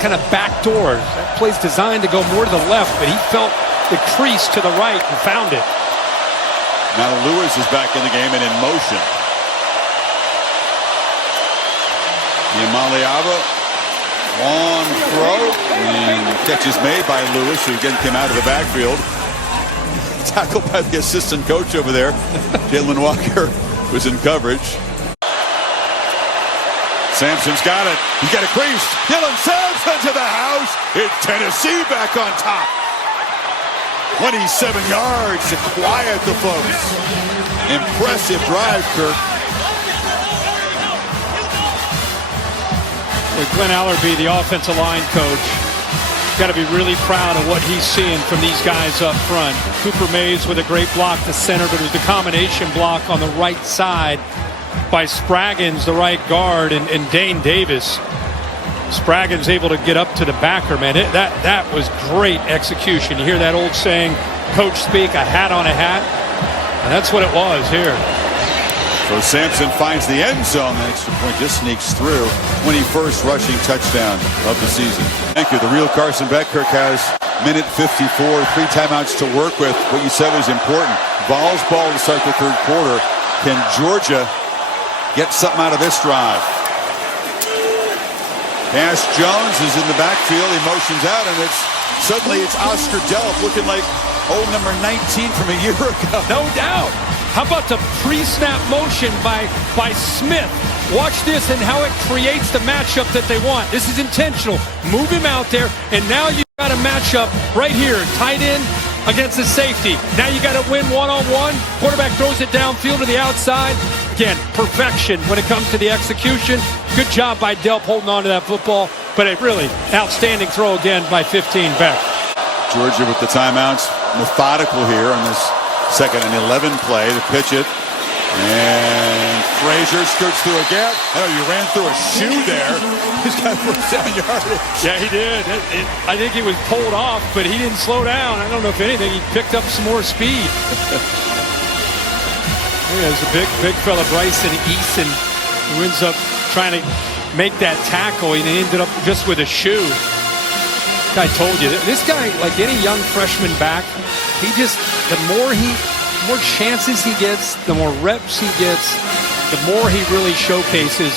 kind of back door. That play's designed to go more to the left, but he felt the crease to the right and found it. Now Lewis is back in the game and in motion. Yamaliava, long throw, and catch is made by Lewis, who again came out of the backfield. Tackled by the assistant coach over there. Jalen Walker was in coverage. Sampson's got it. He's got a crease. Dylan Sampson to the house. It's Tennessee back on top. 27 yards to quiet the folks. Impressive drive, Kirk. With Glenn Allerby, the offensive line coach, got to be really proud of what he's seeing from these guys up front. Cooper Mays with a great block to center, but it was the combination block on the right side by Spraggins, the right guard, and Dane Davis. Spraggins able to get up to the backer, man. That was great execution. You hear that old saying, coach speak, a hat on a hat? And that's what it was here. So Sampson finds the end zone. The extra point just sneaks through. 21st rushing touchdown of the season. Thank you. The real Carson Beck. Kirk has minute 54, 3 timeouts to work with. What you said was important. Vols ball to start the 3rd quarter. Can Georgia get something out of this drive? Cash Jones is in the backfield. He motions out, and suddenly it's Oscar Delp looking like old number 19 from a year ago. No doubt. How about the pre-snap motion by Smith? Watch this and how it creates the matchup that they want. This is intentional. Move him out there, and now you got a matchup right here. Tight end against the safety. Now you got to win one-on-one. Quarterback throws it downfield to the outside. Again, perfection when it comes to the execution. Good job by Delp holding on to that football, but a really outstanding throw again by 15 Beck. Georgia with the timeouts, methodical here on this 2nd and 11 play to pitch it. And Frazier skirts through a gap. Oh, you ran through a shoe there. He's got 7 yards. Yeah, he did. I think he was pulled off, but he didn't slow down. I don't know if anything, he picked up some more speed. There's a big fella, Bryson Eason, who ends up trying to make that tackle. He ended up just with a shoe. I told you, this guy, like any young freshman back, the more chances he gets, the more reps he gets, the more he really showcases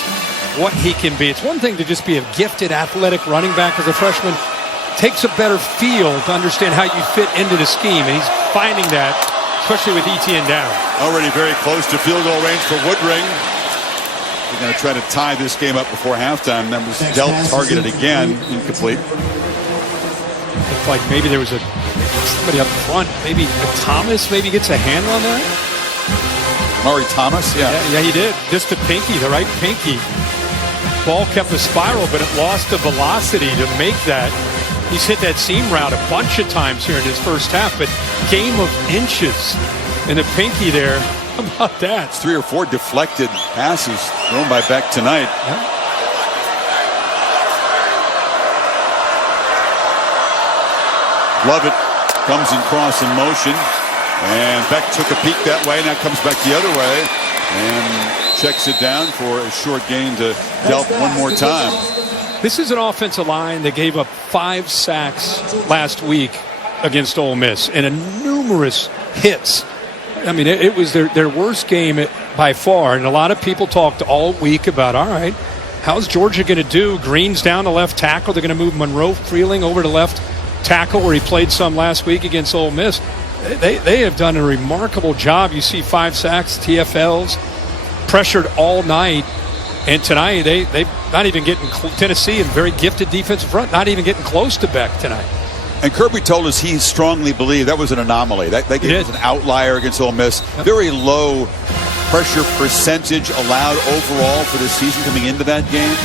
what he can be. It's one thing to just be a gifted athletic running back as a freshman. It takes a better feel to understand how you fit into the scheme, and he's finding that, especially with Etienne down. Already very close to field goal range for Woodring. They're going to try to tie this game up before halftime. That was Delp targeted again, incomplete. Looked like maybe there was somebody up front. Maybe Thomas maybe gets a handle on that. Murray Thomas, yeah, he did. Just the pinky, the right pinky. Ball kept a spiral, but it lost the velocity to make that. He's hit that seam route a bunch of times here in his first half, but game of inches. And the pinky there, how about that? It's 3 or 4 deflected passes thrown by Beck tonight. Yeah. Lovett comes in cross in motion, and Beck took a peek that way. Now comes back the other way and checks it down for a short gain to Delp one more time. This is an offensive line that gave up 5 sacks last week against Ole Miss and numerous hits. I mean, it was their worst game by far. And a lot of people talked all week about, all right, how's Georgia going to do? Green's down to left tackle. They're going to move Monroe Freeling over to left tackle where he played some last week against Ole Miss. They have done a remarkable job. You see 5 sacks, TFLs, pressured all night. And tonight, they not even getting Tennessee, and very gifted defensive front, not even getting close to Beck tonight. And Kirby told us he strongly believed that was an anomaly. That game was an outlier against Ole Miss. Yep. Very low pressure percentage allowed overall for this season coming into that game.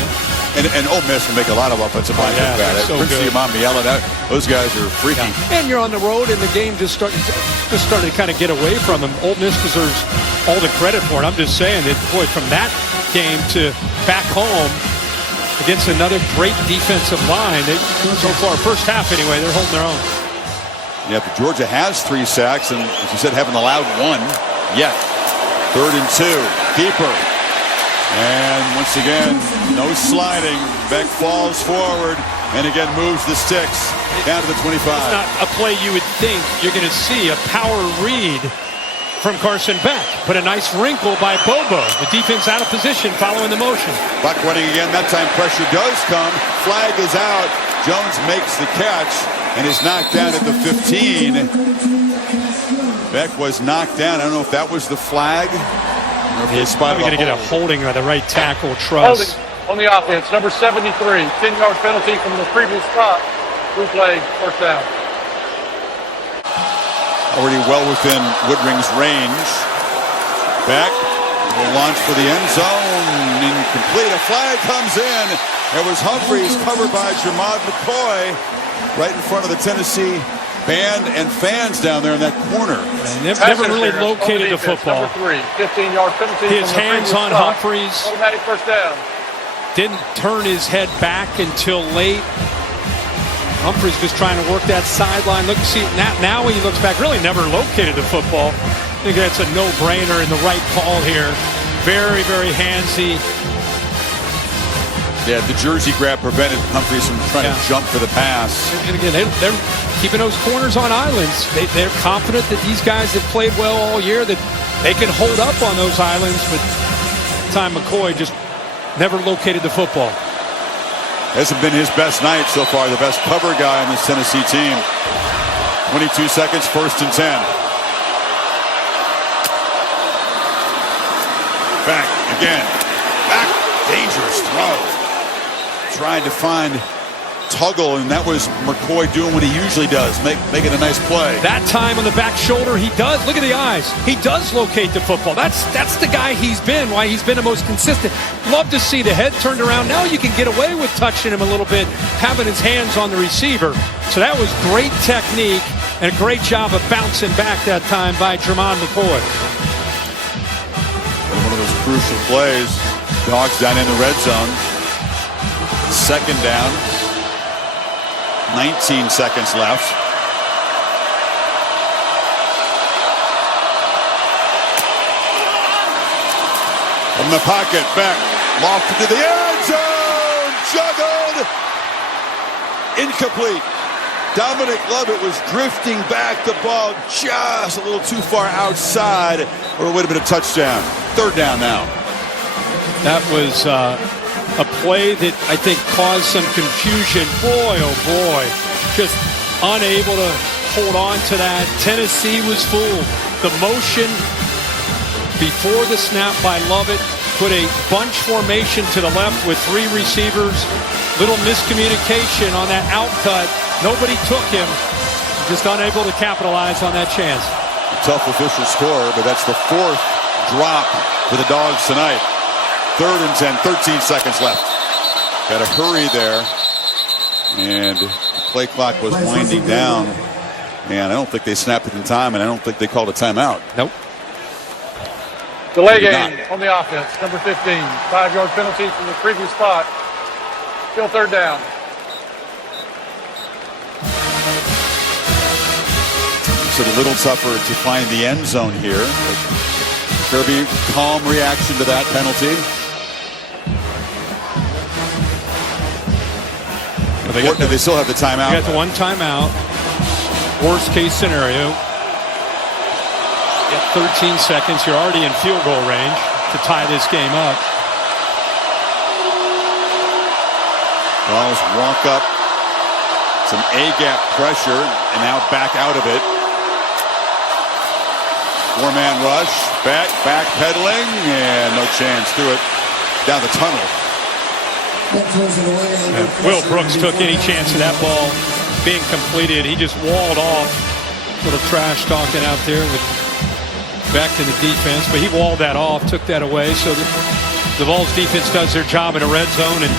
And Ole Miss will make a lot of offensive lines like that. So Prince Yamamiela, those guys are freaky. Yeah. And you're on the road, and the game just started to kind of get away from them. Ole Miss deserves all the credit for it. I'm just saying that, boy, from that game to back home against another great defensive line, so far, first half anyway, they're holding their own. Yeah, but Georgia has 3 sacks, and as you said, haven't allowed 1 yet. 3rd and 2. Keeper. And once again, no sliding. Beck falls forward and again moves the sticks down to the 25. It's not a play you would think you're going to see, a power read from Carson Beck, but a nice wrinkle by Bobo. The defense out of position following the motion. Buck running again. That time pressure does come. Flag is out. Jones makes the catch and is knocked down at the 15. Beck was knocked down. I don't know if that was the flag. He's probably going to get a holding by the right tackle, Truss. Holding on the offense, number 73. 10-yard penalty from the previous spot. Replay, first down. Already well within Woodring's range. Beck will launch for the end zone. Incomplete. A flag comes in. It was Humphreys covered by Jermod McCoy right in front of the Tennessee band and fans down there in that corner. Never really located the football. Number 3, 15-yard penalty. His hands on Humphreys. Automatic first down. Didn't turn his head back until late. Humphreys just trying to work that sideline. Look, see now when he looks back, really never located the football. I think that's a no-brainer and the right call here. Very, very handsy. Yeah, the jersey grab prevented Humphreys from trying to jump for the pass. And again, they're keeping those corners on islands. They're confident that these guys have played well all year, that they can hold up on those islands, but time McCoy just never located the football. Hasn't been his best night so far, the best cover guy on this Tennessee team. 22 seconds, 1st and 10. Back again. Back, dangerous throw. Trying to find Tuggle, and that was McCoy doing what he usually does, making a nice play. That time on the back shoulder, he does. Look at the eyes. He does locate the football. That's the guy he's been, why he's been the most consistent. Love to see the head turned around. Now you can get away with touching him a little bit, having his hands on the receiver. So that was great technique and a great job of bouncing back that time by Jermod McCoy. One of those crucial plays. Dogs down in the red zone. 2nd down. 19 seconds left. From the pocket, back, lofted to the end zone, juggled, incomplete. Dominic Lovett was drifting back, the ball just a little too far outside, or it would have been a touchdown. 3rd down now. That was a play that I think caused some confusion. Boy, oh boy, just unable to hold on to that. Tennessee was fooled. The motion before the snap by Lovett put a bunch formation to the left with 3 receivers. Little miscommunication on that out cut. Nobody took him. Just unable to capitalize on that chance. A tough official score, but that's the 4th drop for the Dogs tonight. 3rd and 10, 13 seconds left. Got to hurry there. And the play clock was winding down. And I don't think they snapped it in time, and I don't think they called a timeout. Nope. Delay game on the offense, number 15. 5-yard penalty from the previous spot. Still 3rd down. It's a little tougher to find the end zone here. Kirby, calm reaction to that penalty. They still have the timeout. You got the one timeout. Worst case scenario. You got 13 seconds. You're already in field goal range to tie this game up. Vols walk up. Some A-gap pressure and now back out of it. Four-man rush. Backpedaling and no chance through it. Down the tunnel. Will Brooks took any chance of that ball being completed. He just walled off. Little trash talking out there with back to the defense, but he walled that off, took that away. So the Vols defense does their job in a red zone, and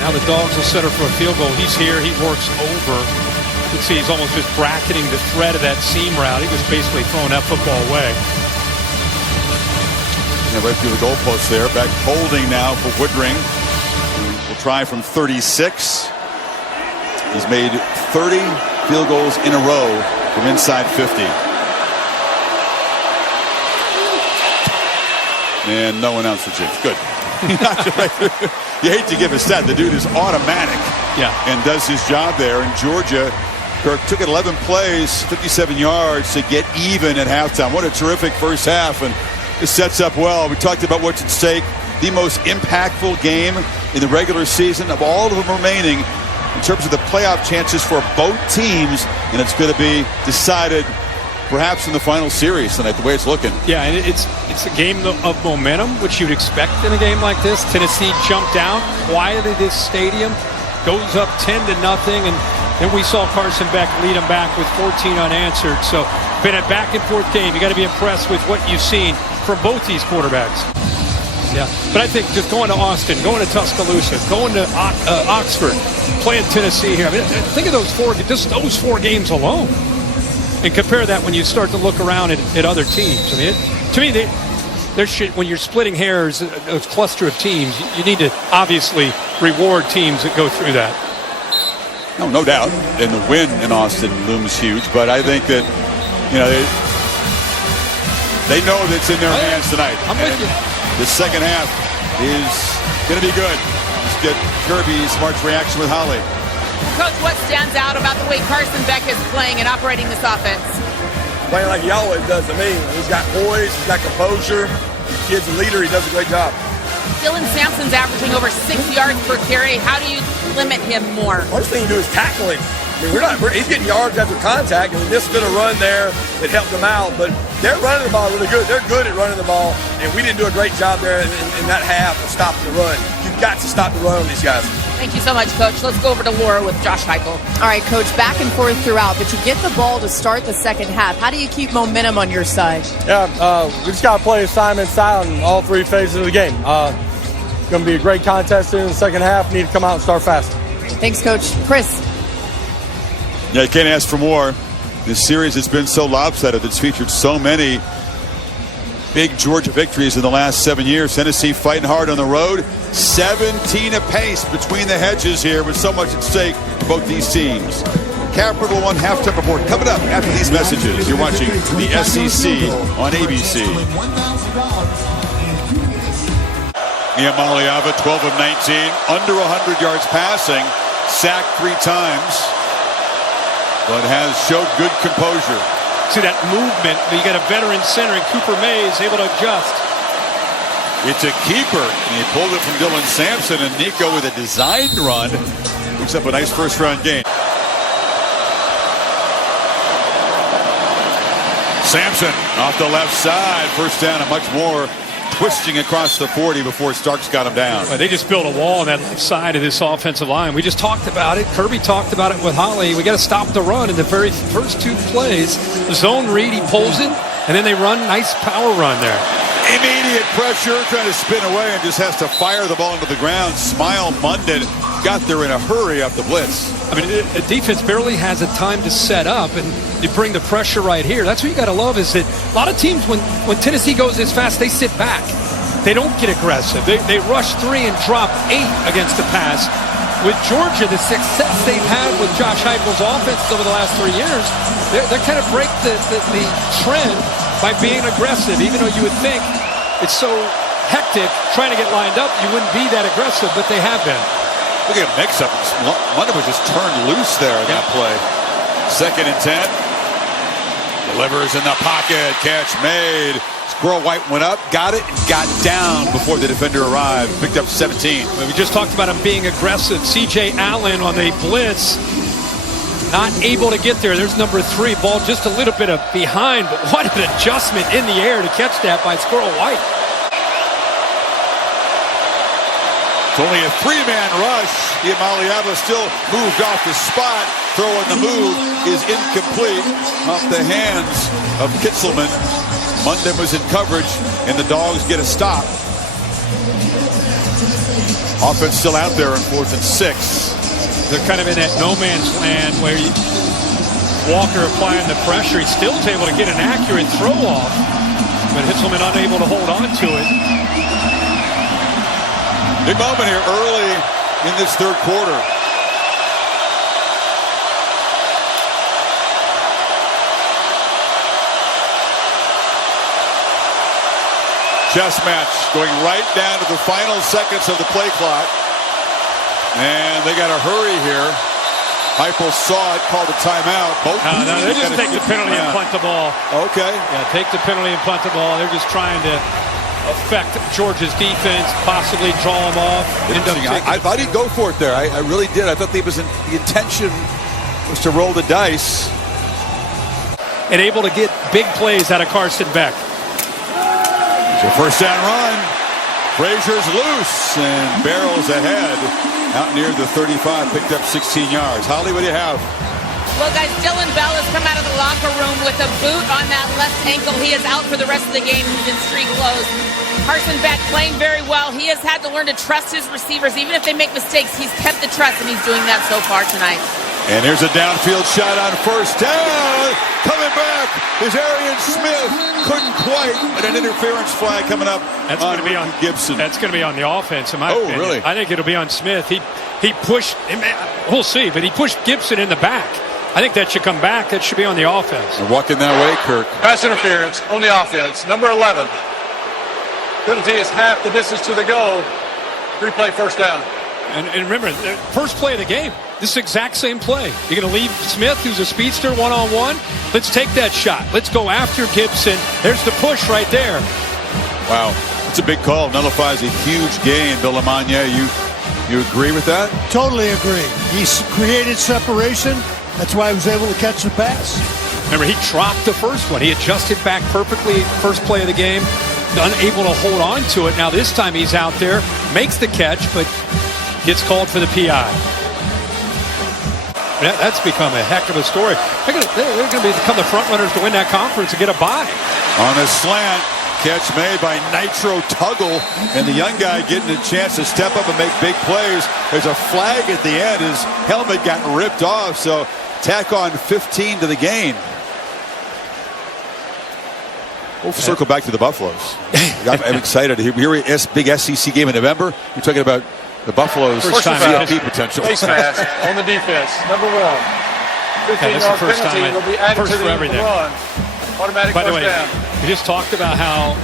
now the Dogs will set her for a field goal. He's here. He works over. You can see he's almost just bracketing the thread of that seam route. He was basically throwing that football away. Yeah, right through the goalpost there. Back holding now for Woodring. Will try from 36. He's made 30 field goals in a row from inside 50. And no one else for James. Good. You hate to give a stat. The dude is automatic. Yeah. And does his job there. And Georgia, Kirk, took it 11 plays, 57 yards to get even at halftime. What a terrific first half. And this sets up well. We talked about what's at stake. The most impactful game in the regular season of all of them remaining in terms of the playoff chances for both teams. And it's going to be decided perhaps in the final series tonight, the way it's looking. Yeah, and it's a game of momentum, which you'd expect in a game like this. Tennessee jumped out, quieted this stadium, goes up 10-0, and then we saw Carson Beck lead them back with 14 unanswered. So, been a back-and-forth game. You got to be impressed with what you've seen from both these quarterbacks. Yeah, but I think just going to Austin, going to Tuscaloosa, going to Oxford, playing Tennessee here. I mean, think of those four games alone. And compare that when you start to look around at other teams. I mean, to me, when you're splitting hairs, a cluster of teams, you need to obviously reward teams that go through that. No doubt. And the win in Austin looms huge. But I think that, they know that it's in their hands tonight. I'm with you. The second half is going to be good. Let's get Kirby's March reaction with Holly. Coach, what stands out about the way Carson Beck is playing and operating this offense? Playing like he always does to me. He's got poise, he's got composure. Kid's a leader, he does a great job. Dylan Sampson's averaging over 6 yards per carry. How do you limit him more? First thing you do is tackle him. I mean, he's getting yards after contact, and we just did a run there that helped them out. But they're running the ball really good. They're good at running the ball, and we didn't do a great job there in that half of stopping the run. You've got to stop the run on these guys. Thank you so much, Coach. Let's go over to Laura with Josh Heupel. All right, Coach, back and forth throughout, but you get the ball to start the second half. How do you keep momentum on your side? Yeah, we just got to play assignment style in all three phases of the game. It's going to be a great contest in the second half. We need to come out and start fast. Thanks, Coach. Chris. Yeah, you can't ask for more. This series has been so lopsided. It's featured so many big Georgia victories in the last 7 years. Tennessee fighting hard on the road. 17 apace between the hedges here with so much at stake for both these teams. Capital One halftime report coming up after these messages. You're watching the SEC on ABC. Iamaleava, 12 of 19, under 100 yards passing, sacked 3 times, but has showed good composure. See that movement, you got a veteran center, and Cooper Mays able to adjust. It's a keeper, and he pulled it from Dylan Sampson, and Nico with a designed run picks up a nice first-round gain. Sampson off the left side, first down, and much more twisting across the 40 before Starks got him down. Well, they just built a wall on that left side of this offensive line. We just talked about it. Kirby talked about it with Holly. We got to stop the run in the very first 2 plays. Zone read, he pulls it, and then they run. Nice power run there. Immediate pressure, trying to spin away, and just has to fire the ball into the ground. Smile Munden got there in a hurry off the blitz. I mean, the defense barely has a time to set up, and you bring the pressure right here. That's what you got to love, is that a lot of teams, when Tennessee goes this fast, they sit back. They don't get aggressive. They rush 3 and drop 8 against the pass. With Georgia, the success they've had with Josh Heupel's offense over the last 3 years, they kind of break the trend by being aggressive, even though you would think it's so hectic trying to get lined up, you wouldn't be that aggressive, but they have been. Look at a mix-up. London was just turned loose there in that play. 2nd and 10. Delivers in the pocket. Catch made. Squirrel White went up, got it, and got down before the defender arrived. Picked up 17. We just talked about him being aggressive. C.J. Allen on the blitz. Not able to get there. There's number 3. Ball just a little bit behind. But what an adjustment in the air to catch that by Squirrel White. It's only a 3-man rush. Iamaleava still moved off the spot. Throwing the move is incomplete off the hands of Kitzelman. Munden was in coverage, and the Dogs get a stop. Offense still out there on 4th and 6. They're kind of in that no man's land where Walker applying the pressure. He's still able to get an accurate throw off, but Hitzelman unable to hold on to it. Big moment here early in this 3rd quarter. Chess match going right down to the final seconds of the play clock. And they got to hurry here. Heupel saw it, called a timeout. No, they just take the penalty and punt the ball. Okay. Yeah, take the penalty and punt the ball. They're just trying to affect Georgia's defense, possibly draw them off. I thought he'd go for it there. I really did. I thought the intention was to roll the dice. And able to get big plays out of Carson Beck. It's your 1st down run. Frazier's loose and barrels ahead. Out near the 35, picked up 16 yards. Holly, what do you have? Well, guys, Dylan Bell has come out of the locker room with a boot on that left ankle. He is out for the rest of the game. He's in street clothes. Carson Beck playing very well. He has had to learn to trust his receivers. Even if they make mistakes, he's kept the trust, and he's doing that so far tonight. And here's a downfield shot on 1st down. Coming back is Arian Smith. Couldn't quite. And an interference flag coming up. That's going to be on Gibson. That's going to be on the offense, in my opinion. Really? I think it'll be on Smith. He pushed. We'll see, but he pushed Gibson in the back. I think that should come back. That should be on the offense. They're walking that way, Kirk. Pass interference on the offense. Number 11. Penalty is half the distance to the goal. 3-play 1st down. And remember, the first play of the game, this exact same play. You're going to leave Smith, who's a speedster, one-on-one. Let's take that shot. Let's go after Gibson. There's the push right there. Wow. It's a big call. Nullifies a huge gain. Bill Lamagna, you agree with that? Totally agree. He's created separation. That's why he was able to catch the pass. Remember, he dropped the first one. He adjusted back perfectly first play of the game. Unable to hold on to it. Now this time he's out there, makes the catch, but gets called for the PI. That's become a heck of a story. They're going to become the front runners to win that conference and get a bye. On a slant, catch made by Nitro Tuggle, and the young guy getting a chance to step up and make big plays. There's a flag at the end. His helmet got ripped off, so tack on 15 to the gain. We'll circle back to the Buffaloes. I'm excited. Here we big SEC game in November. You're talking about the Buffaloes' CFP potential. Face mask on the defense. Number 1. 15-yard penalty will be added to the run. Automatic By the way, down. we just talked about how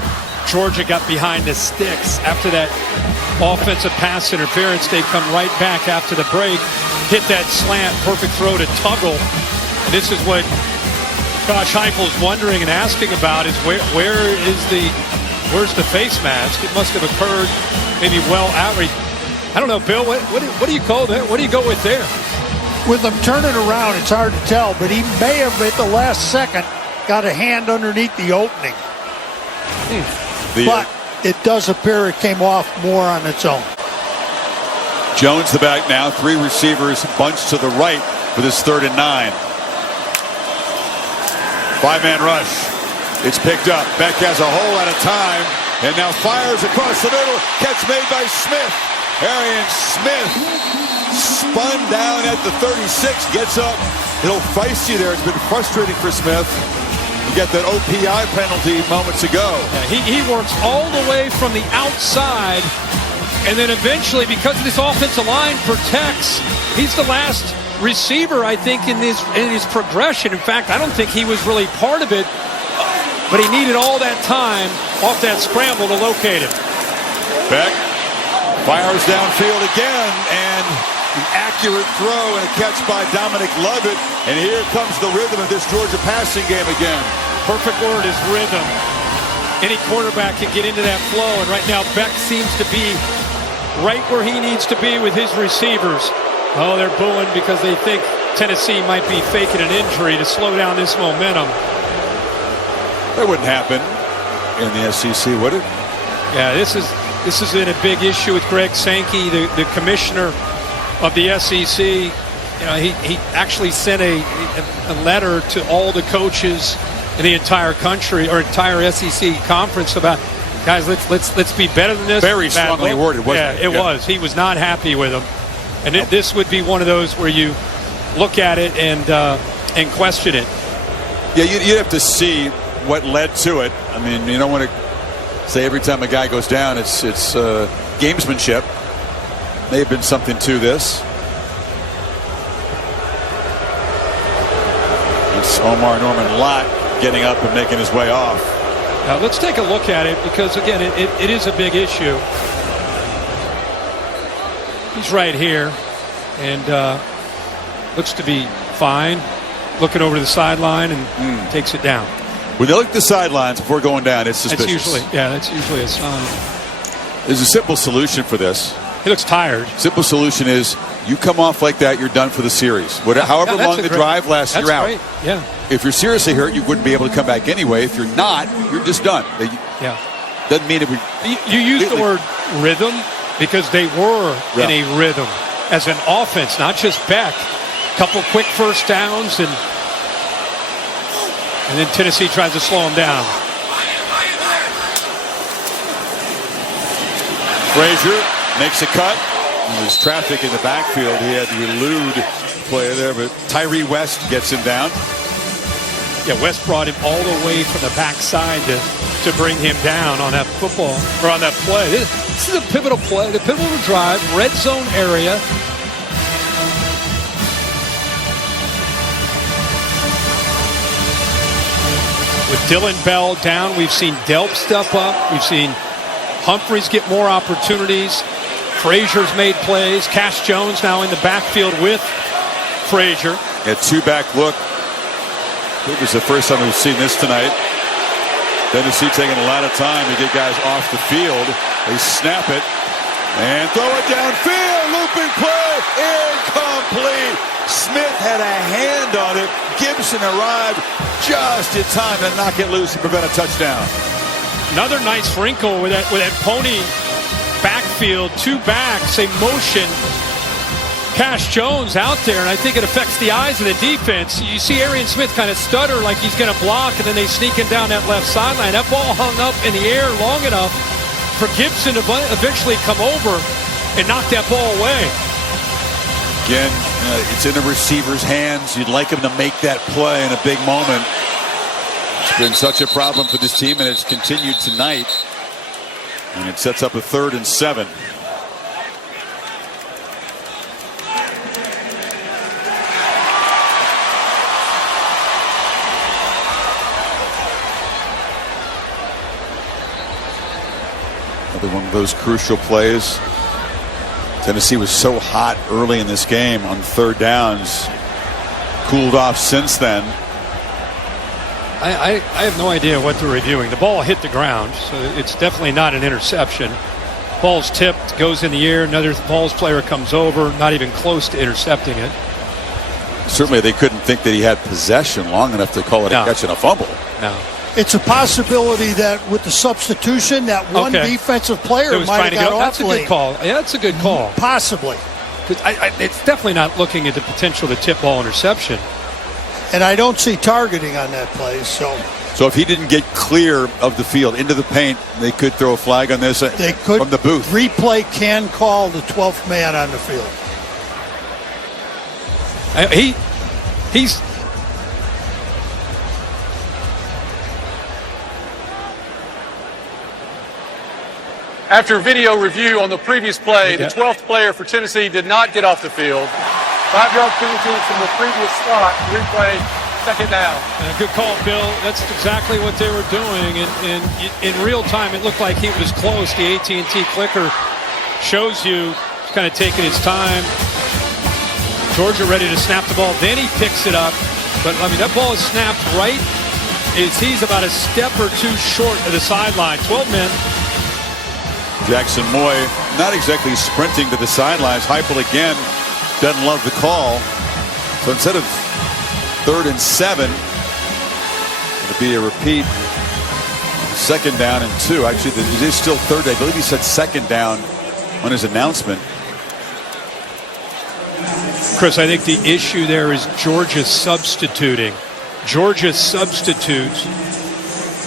Georgia got behind the sticks after that offensive pass interference. They come right back after the break, hit that slant, perfect throw to Tuggle. And this is what Josh Heupel's wondering and asking about is where's the face mask? It must have occurred maybe well out. I don't know, Bill. What do you call that? What do you go with there? With them turning around, it's hard to tell, but he may have at the last second got a hand underneath the opening. But it does appear it came off more on its own. Jones the back now. 3 receivers bunched to the right for this 3rd and 9. 5-man rush. It's picked up. Beck has a whole lot of time and now fires across the middle. Catch made by Smith. Arian Smith spun down at the 36. Gets up. A little feisty there. It's been frustrating for Smith. You got that OPI penalty moments ago. Yeah, he works all the way from the outside, and then eventually, because this offensive line protects, he's the last receiver, I think, in his progression. In fact, I don't think he was really part of it, but he needed all that time off that scramble to locate him. Beck fires downfield again, and The accurate throw and a catch by Dominic Lovett. And here comes the rhythm of this Georgia passing game again. Perfect word is rhythm. Any quarterback can get into that flow, and right now Beck seems to be right where he needs to be with his receivers. Oh, they're booing because they think Tennessee might be faking an injury to slow down this momentum. That wouldn't happen in the SEC, would it? Yeah, this has been a big issue with Greg Sankey, the commissioner of the SEC. You know, he actually sent a letter to all the coaches in the entire country or entire SEC conference about, guys, let's be better than this. Very strongly worded, wasn't it? Yeah, it was. He was not happy with them, and this would be one of those where you look at it and question it. Yeah, you'd have to see what led to it. I mean, you don't want to say every time a guy goes down, it's gamesmanship. May have been something to this. It's Omar Norman Lott getting up and making his way off. Now let's take a look at it because, again, it is a big issue. He's right here and looks to be fine. Looking over to the sideline and takes it down. When they look at the sidelines before going down, it's suspicious. That's usually a sign. There's a simple solution for this. He looks tired. Simple solution is you come off like that, you're done for the series. However long the drive lasts, you're out. Great. Yeah. If you're seriously hurt, you wouldn't be able to come back anyway. If you're not, you're just done. Yeah. Doesn't mean it would. You use the word rhythm because they were in a rhythm as an offense, not just Beck. Couple quick first downs and then Tennessee tries to slow him down. Frazier makes a cut. There's traffic in the backfield. He had to elude play there, but Tyree West gets him down. Yeah, West brought him all the way from the backside to bring him down on that football, or on that play. This is a pivotal play, the pivotal drive, red zone area. With Dylan Bell down, we've seen Delp step up. We've seen Humphreys get more opportunities. Frazier's made plays. Cash Jones now in the backfield with Frazier. A two-back look. It was the first time we've seen this tonight. Tennessee taking a lot of time to get guys off the field. They snap it and throw it downfield. Looping play. Incomplete. Smith had a hand on it. Gibson arrived just in time to knock it loose and prevent a touchdown. Another nice wrinkle with that pony backfield, two backs, a motion. Cash Jones out there, and I think it affects the eyes of the defense. You see Arian Smith kind of stutter like he's going to block, and then they sneak him down that left sideline. That ball hung up in the air long enough for Gibson to eventually come over and knock that ball away. Again, it's in the receiver's hands. You'd like him to make that play in a big moment. It's been such a problem for this team, and it's continued tonight. And it sets up a 3rd and 7. Another one of those crucial plays. Tennessee was so hot early in this game on 3rd downs. Cooled off since then. I have no idea what they're reviewing. The ball hit the ground, so it's definitely not an interception. Ball's tipped, goes in the air. Another Vols player comes over, not even close to intercepting it. Certainly they couldn't think that he had possession long enough to call it a catch and a fumble. No. It's a possibility that with the substitution, that one defensive player might have got off That's a late. good call. Yeah, that's a good call. Possibly. It's definitely not looking at the potential to tip ball interception. And I don't see targeting on that play. So if he didn't get clear of the field into the paint, they could throw a flag on this they could, from the booth. Replay can call the 12th man on the field. He's After video review on the previous play, the 12th player for Tennessee did not get off the field. 5-yard penalty from the previous spot. Replay, 2nd down. Good call, Bill. That's exactly what they were doing. And in real time, it looked like he was close. The AT&T clicker shows you he's kind of taking his time. Georgia ready to snap the ball. Then he picks it up. But, I mean, that ball is snapped right as he's about a step or two short of the sideline. 12 men. Jackson Moy not exactly sprinting to the sidelines. Heupel again doesn't love the call. So instead of 3rd and 7, it'll be a repeat. 2nd down and 2. Actually, it is still 3rd. I believe he said 2nd down on his announcement. Chris, I think the issue there is Georgia substituting. Georgia substitutes,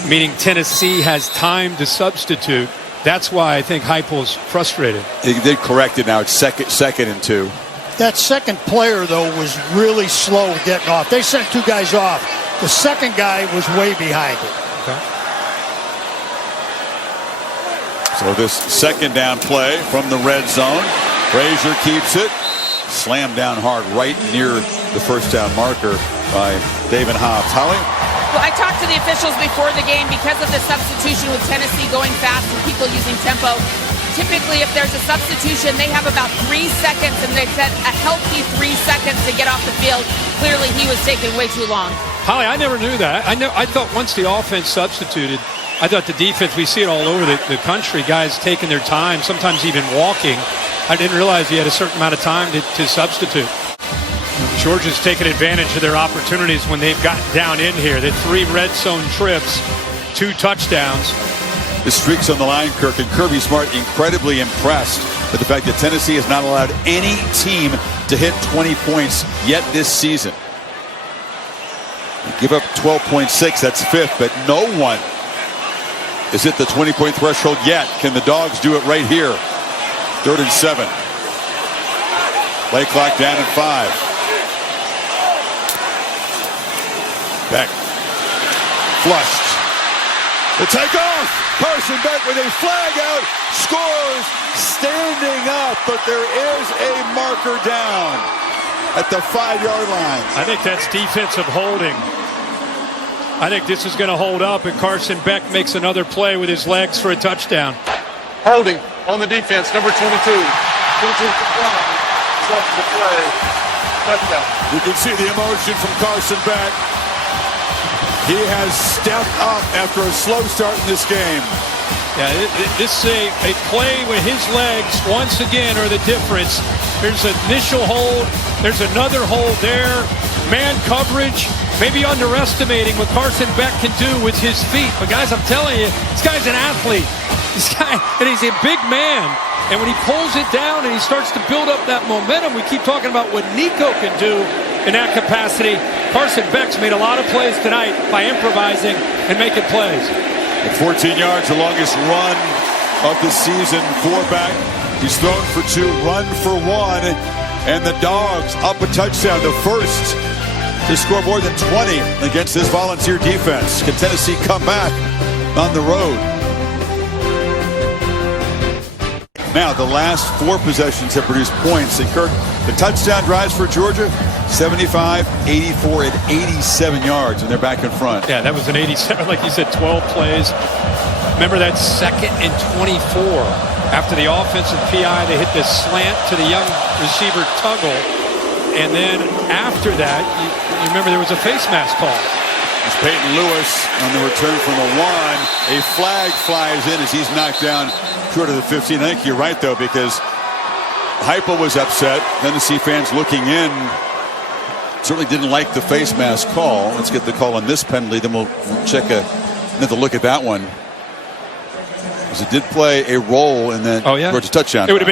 meaning Tennessee has time to substitute. That's why I think Heupel's frustrated. They corrected now. It's second and 2. That second player, though, was really slow getting off. They sent 2 guys off. The second guy was way behind it. Okay. So this 2nd down play from the red zone. Frazier keeps it. Slammed down hard right near the 1st down marker by David Hobbs. Holly? Well, I talked to the officials before the game because of the substitution with Tennessee going fast and people using tempo. Typically, if there's a substitution, they have about 3 seconds, and they said a healthy 3 seconds to get off the field. Clearly, he was taking way too long. Holly, I never knew that. I thought once the offense substituted, I thought the defense, we see it all over the country, guys taking their time, sometimes even walking. I didn't realize you had a certain amount of time to substitute. Georgia's taken advantage of their opportunities when they've gotten down in here. The 3 red zone trips, 2 touchdowns. The streaks on the line, Kirk, and Kirby Smart incredibly impressed with the fact that Tennessee has not allowed any team to hit 20 points yet this season. They give up 12.6, that's 5th, but no one is at the 20-point threshold yet. Can the Dogs do it right here? 3rd and 7. Play clock down at 5. Beck. Flushed. The takeoff. Carson Beck with a flag out. Scores. Standing up, but there is a marker down at the 5-yard line. I think that's defensive holding. I think this is going to hold up, and Carson Beck makes another play with his legs for a touchdown. Holding on the defense, number 22. 22 the play. Touchdown. You can see the emotion from Carson Beck. He has stepped up after a slow start in this game. Yeah, this is a play with his legs once again are the difference. There's an initial hold. There's another hold there. Man coverage. Maybe underestimating what Carson Beck can do with his feet. But guys, I'm telling you, this guy's an athlete. This guy, and he's a big man. And when he pulls it down and he starts to build up that momentum, we keep talking about what Nico can do in that capacity. Carson Beck's made a lot of plays tonight by improvising and making plays. At 14 yards, the longest run of the season. 4-back. He's thrown for 2, run for 1. And the Dogs up a touchdown, the first to score more than 20 against this Volunteer defense. Can Tennessee come back on the road? Now, the last 4 possessions have produced points. And Kirk, the touchdown drives for Georgia, 75, 84, and 87 yards, and they're back in front. Yeah, that was an 87, like you said, 12 plays. Remember that 2nd and 24. After the offensive PI, they hit this slant to the young receiver Tuggle. And then after that, you remember there was a face mask call. It's Peyton Lewis on the return from the 1. A flag flies in as he's knocked down short of the 15. I think you're right, though, because Heupel was upset. Tennessee fans looking in certainly didn't like the face mask call. Let's get the call on this penalty, then we'll check another look at that one. Because it did play a role in that Georgia touchdown. It would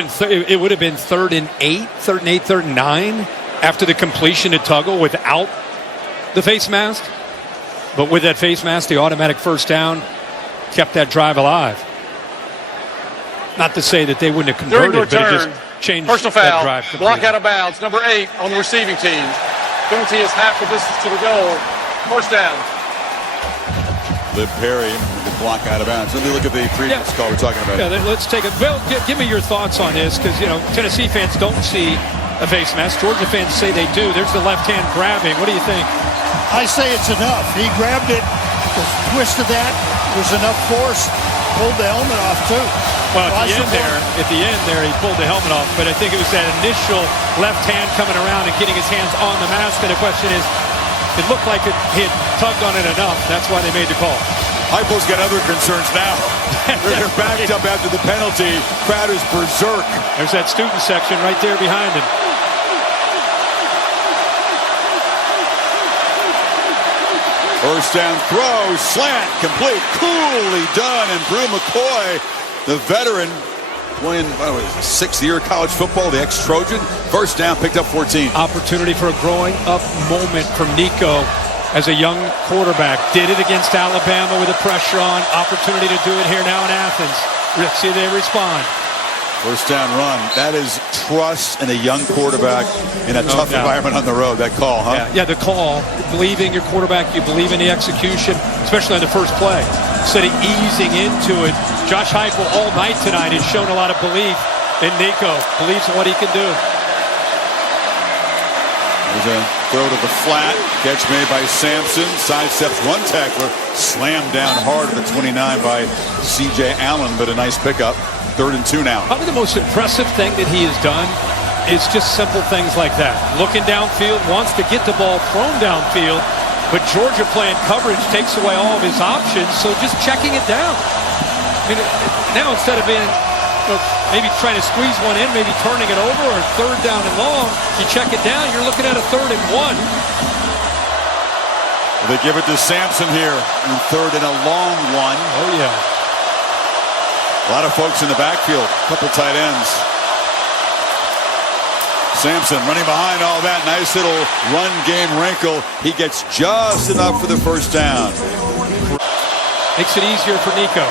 have been 3rd and 8, 3rd and 8, 3rd and 9 after the completion to Tuggle without the face mask. But with that face mask, the automatic first down kept that drive alive. Not to say that they wouldn't have converted, but it just changed personal that foul, drive completely. block out of bounds, number 8 on the receiving team. Penalty is half the distance to the goal. First down. Liv Perry with the block out of bounds. Let me look at the previous call we're talking about. Yeah, let's take it. Well, give me your thoughts on this, because Tennessee fans don't see a face mask. Georgia fans say they do. There's the left hand grabbing. What do you think? I say it's enough. He grabbed it. The twist of that was enough force. pulled the helmet off, too. Well, at the end there, he pulled the helmet off, but I think it was that initial left hand coming around and getting his hands on the mask, and the question is, it looked like he had tugged on it enough. That's why they made the call. Heupel's got other concerns now. They're backed up after the penalty. Crowder's berserk. There's that student section right there behind him. First down throw, slant, complete, coolly done, and Brew McCoy, the veteran, playing, sixth-year college football, the ex-Trojan, first down, picked up 14. Opportunity for a growing-up moment from Nico as a young quarterback. Did it against Alabama with the pressure on. Opportunity to do it here now in Athens. Let's see if they respond. First down run. That is trust in a young quarterback in a tough environment on the road. That call, huh? Yeah, the call. Believing your quarterback. You believe in the execution, especially on the first play. Instead of easing into it, Josh Heupel all night tonight has shown a lot of belief in Nico. Believes in what he can do. There's a throw to the flat. Catch made by Sampson. Sidesteps one tackler. Slammed down hard at the 29 by C.J. Allen, but a nice pickup. 3rd and 2 now. Probably the most impressive thing that he has done is just simple things like that. Looking downfield, wants to get the ball thrown downfield, but Georgia playing coverage takes away all of his options, so just checking it down. I mean, now instead of being maybe trying to squeeze one in, maybe turning it over, or 3rd down and long, you check it down, you're looking at a 3rd and 1. They give it to Sampson here in 3rd and a long one. Oh, yeah. A lot of folks in the backfield, a couple tight ends. Sampson running behind all that. Nice little run game wrinkle. He gets just enough for the first down. Makes it easier for Nico.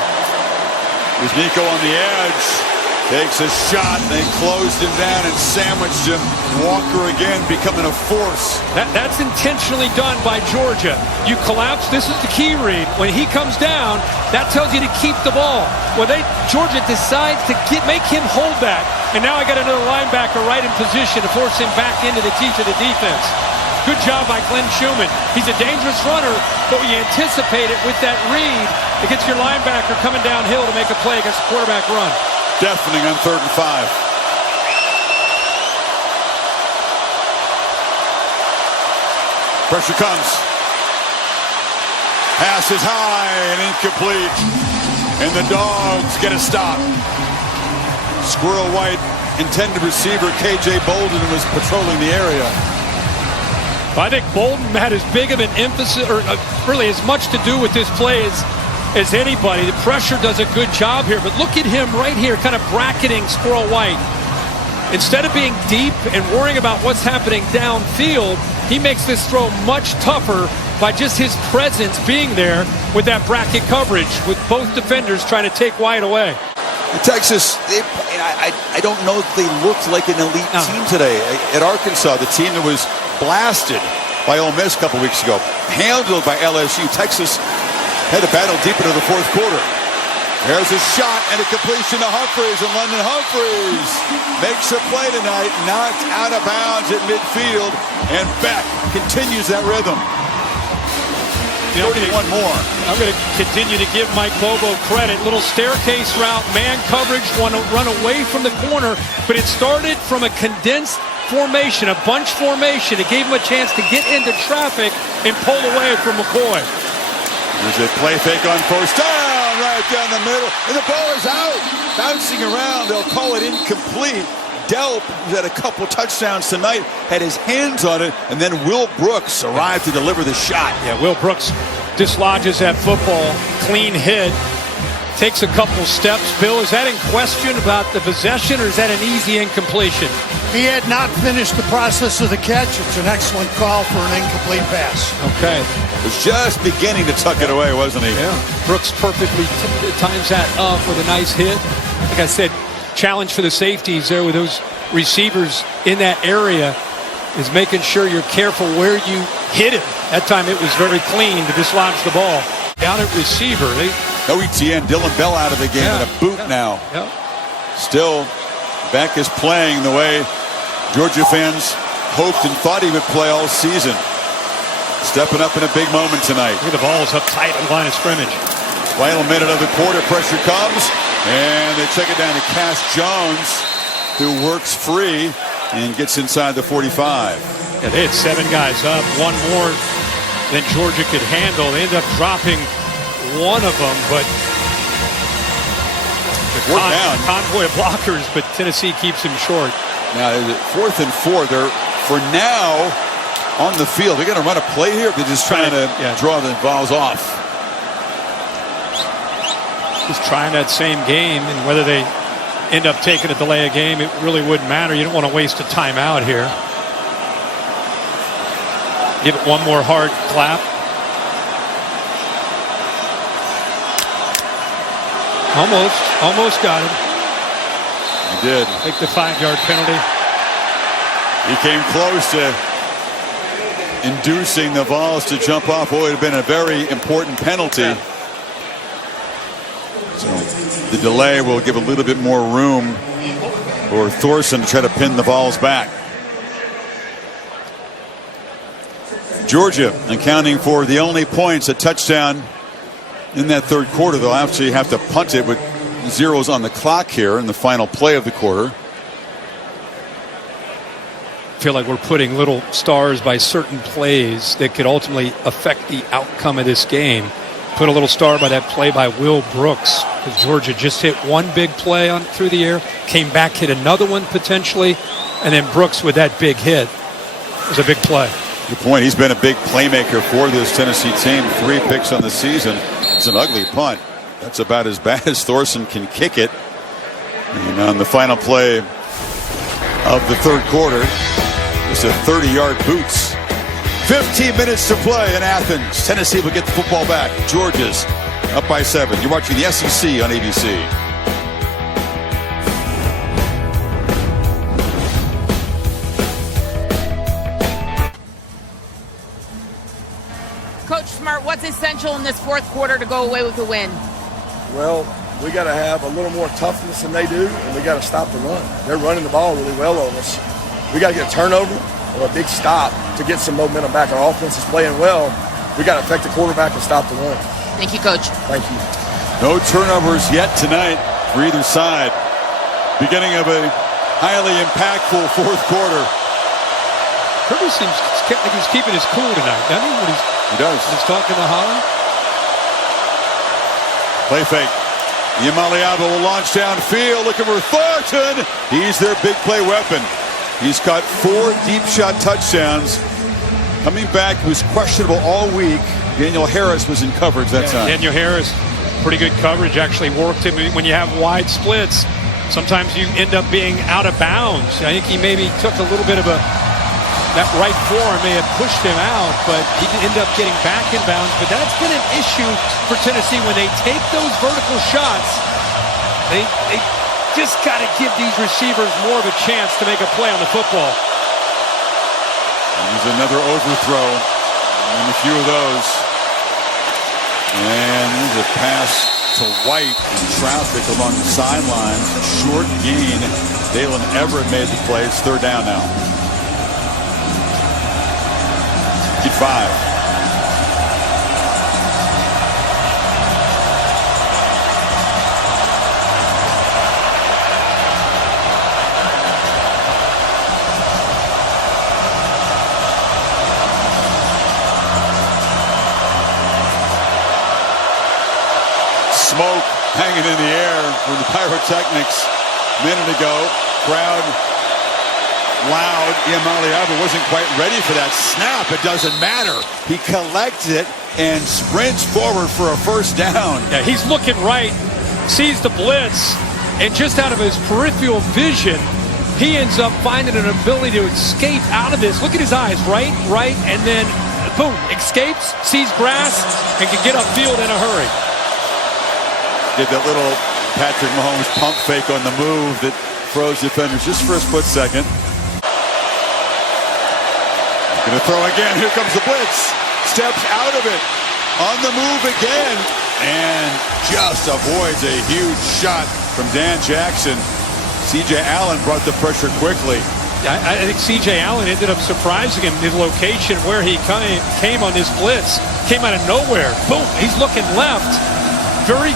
Here's Nico on the edge. Takes a shot. They closed him down and sandwiched him. Walker again becoming a force. That's intentionally done by Georgia. You collapse. This is the key read. When he comes down, that tells you to keep the ball. Well, Georgia decides to make him hold that. And now I got another linebacker right in position to force him back into the teeth of the defense. Good job by Glenn Schumann. He's a dangerous runner, but when you anticipate it with that read, it gets your linebacker coming downhill to make a play against the quarterback run. Deafening on 3rd and 5. Pressure comes. Pass is high and incomplete. And the Dogs get a stop. Squirrel White, intended receiver KJ Bolden, was patrolling the area. I think Bolden had as big of an emphasis, or really as much to do with this play as anybody. The pressure does a good job here, but look at him right here, kind of bracketing Squirrel White. Instead of being deep and worrying about what's happening downfield, he makes this throw much tougher by just his presence being there with that bracket coverage, with both defenders trying to take White away. Texas, I don't know if they looked like an elite team today. At Arkansas, the team that was blasted by Ole Miss a couple weeks ago, handled by LSU. Texas had to battle deep into the 4th quarter. There's a shot and a completion to Humphreys, and London Humphreys makes a play tonight, knocked out of bounds at midfield, and Beck continues that rhythm. 31 more. I'm going to continue to give Mike Bobo credit. Little staircase route, man coverage, want to run away from the corner, but it started from a condensed formation, a bunch formation. It gave him a chance to get into traffic and pull away from McCoy. There's a play fake on first down, right down the middle, and the ball is out. Bouncing around, they'll call it incomplete. Delp, who's had a couple touchdowns tonight, had his hands on it, and then Will Brooks arrived to deliver the shot. Yeah, Will Brooks dislodges that football, clean hit, takes a couple steps. Bill, is that in question about the possession, or is that an easy incompletion? He had not finished the process of the catch. It's an excellent call for an incomplete pass. Okay. Was just beginning to tuck it away, wasn't he? Yeah. Brooks perfectly times that up with a nice hit. Like I said, challenge for the safeties there with those receivers in that area is making sure you're careful where you hit it. That time it was very clean to dislodge the ball. Down at receiver. No ETN. Dylan Bell out of the game and a boot now. Yeah. Still, Beck is playing the way Georgia fans hoped and thought he would play all season. Stepping up in a big moment tonight. Look at the ball's up tight on the line of scrimmage. Final minute of the quarter, pressure comes, and they check it down to Cash Jones, who works free and gets inside the 45. Yeah, they had 7 guys up, one more than Georgia could handle. They ended up dropping one of them, but the convoy of blockers, but Tennessee keeps him short. Now, 4th and 4. They're, for now, on the field. They're going to run a play here. They're just trying to draw the balls off. Just trying that same game, and whether they end up taking a delay of game, it really wouldn't matter. You don't want to waste a timeout here. Give it one more hard clap. Almost got him. He did. Take the 5-yard penalty. He came close to inducing the Vols to jump off. It would have been a very important penalty. Yeah. So the delay will give a little bit more room for Thorson to try to pin the Vols back. Georgia accounting for the only points, a touchdown in that third quarter. They'll actually have to punt it with zeros on the clock here in the final play of the quarter. I feel like we're putting little stars by certain plays that could ultimately affect the outcome of this game. Put a little star by that play by Will Brooks, because Georgia just hit one big play on through the air, came back, hit another one potentially, and then Brooks with that big hit. It was a big play. Good point. He's been a big playmaker for this Tennessee team. 3 picks on the season. It's an ugly punt. That's about as bad as Thorson can kick it. And on the final play of the third quarter, it's a 30-yard boots. 15 minutes to play in Athens. Tennessee will get the football back. Georgia's up by 7. You're watching the SEC on ABC. Coach Smart, what's essential in this fourth quarter to go away with a win? Well, we got to have a little more toughness than they do, and we got to stop the run. They're running the ball really well on us. We got to get a turnover or a big stop to get some momentum back. Our offense is playing well. We got to affect the quarterback and stop the run. Thank you, Coach. Thank you. No turnovers yet tonight for either side. Beginning of a highly impactful fourth quarter. Kirby seems like he's keeping his cool tonight, doesn't he? When he does. He's talking to Holland. Play fake. Yamaliava will launch downfield looking for Thornton. He's their big play weapon. He's got 4 deep shot touchdowns. Coming back, he was questionable all week. Daniel Harris was in coverage that time. Daniel Harris, pretty good coverage, actually worked him when you have wide splits. Sometimes you end up being out of bounds. I think he maybe took a little bit of that right form may have pushed him out, but he did end up getting back in bounds. But that's been an issue for Tennessee when they take those vertical shots. They just got to give these receivers more of a chance to make a play on the football. There's another overthrow, and a few of those. And there's a pass to White in traffic along the sidelines. Short gain. Dalen Everett made the play. It's third down now. 5. Smoke hanging in the air from the pyrotechnics a minute ago. Crowd loud. Yamaliava wasn't quite ready for that snap. It doesn't matter. He collects it and sprints forward for a first down. Yeah, he's looking right, sees the blitz, and just out of his peripheral vision, he ends up finding an ability to escape out of this. Look at his eyes, right, and then boom, escapes, sees grass, and can get upfield in a hurry. Did that little Patrick Mahomes pump fake on the move that froze defenders just for a split second. Gonna throw again. Here comes the blitz. Steps out of it. On the move again. And just avoids a huge shot from Dan Jackson. C.J. Allen brought the pressure quickly. I think C.J. Allen ended up surprising him. His location where he came on this blitz came out of nowhere. Boom. He's looking left. very,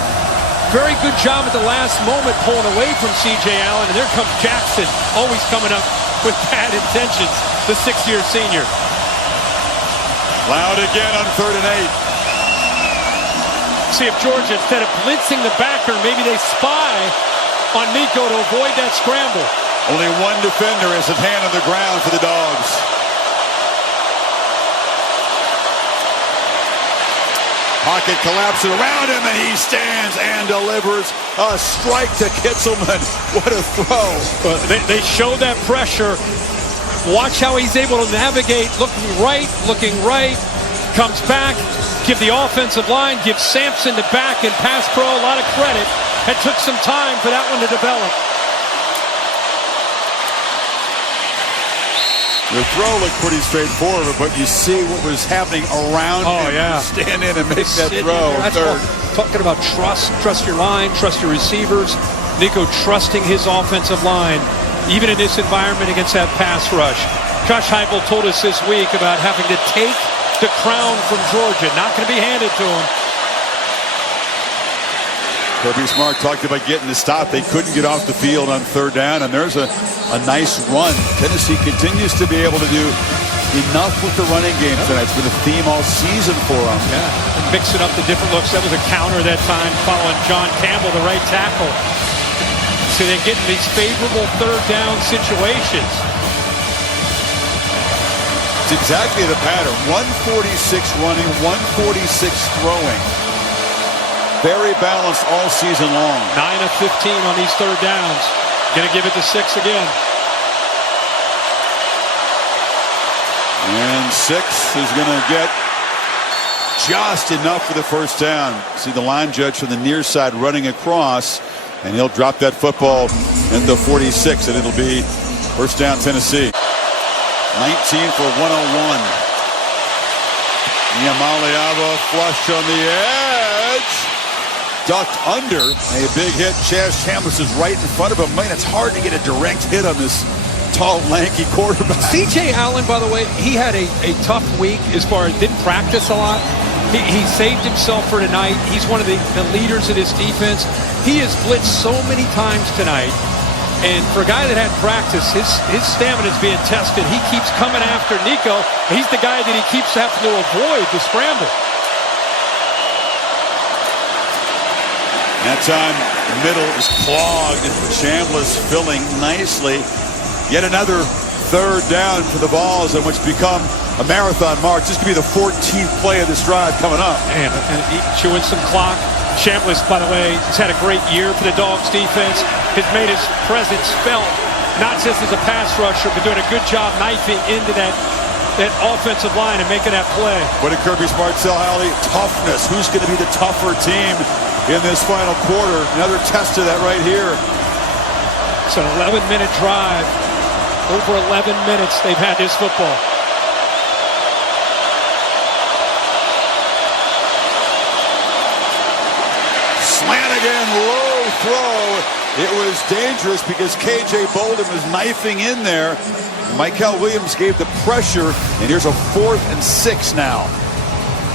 very good job at the last moment pulling away from C.J. Allen. And there comes Jackson, always coming up with bad intentions, the 6-year senior. Loud again on 3rd and 8. See if Georgia, instead of blitzing the backer, maybe they spy on Nico to avoid that scramble. Only one defender has his hand on the ground for the Dogs. Pocket collapses around him, and he stands and delivers a strike to Kitzelman. What a throw. They show that pressure. Watch how he's able to navigate, looking right, comes back, give the offensive line, give Sampson the back and pass pro a lot of credit. It took some time for that one to develop. The throw looked pretty straightforward, but you see what was happening around him. Yeah. Stand in and make that throw. Talking about trust your line, trust your receivers. Nico trusting his offensive line, even in this environment against that pass rush. Josh Heupel told us this week about having to take the crown from Georgia. Not going to be handed to him. Kirby Smart talked about getting the stop. They couldn't get off the field on 3rd down, and there's a nice run. Tennessee continues to be able to do enough with the running game tonight. It's been a theme all season for them. Yeah, and mixing up the different looks. That was a counter that time following John Campbell, the right tackle. So they're getting these favorable 3rd down situations. It's exactly the pattern. 146 running, 146 throwing. Very balanced all season long. 9 of 15 on these 3rd downs. Going to give it to 6 again. And 6 is going to get just enough for the 1st down. See the line judge from the near side running across, and he'll drop that football at the 46, and it'll be 1st down Tennessee. 19 for 101. Niamaleava flush on the edge. Ducked under. A big hit. Chaz Chambliss is right in front of him. Man, it's hard to get a direct hit on this tall, lanky quarterback. C.J. Allen, by the way, he had a tough week as far as didn't practice a lot. He saved himself for tonight. He's one of the leaders of this defense. He has blitzed so many times tonight. And for a guy that had practice, his stamina is being tested. He keeps coming after Nico. He's the guy that he keeps having to avoid the scramble. That time, the middle is clogged. Chambliss filling nicely. Yet another 3rd down for the Vols, in which become a marathon march. This could be the 14th play of this drive coming up. And chewing some clock. Chambliss, by the way, has had a great year for the Dogs defense. Has made his presence felt, not just as a pass rusher, but doing a good job knifing into that offensive line and making that play. What did Kirby Smart tell Hallie? Toughness. Who's going to be the tougher team in this final quarter? Another test of that right here. It's an 11-minute drive. Over 11 minutes they've had this football. Slanigan, low throw. It was dangerous because K.J. Bolden was knifing in there. Michael Williams gave the pressure, and here's a 4th and 6 now.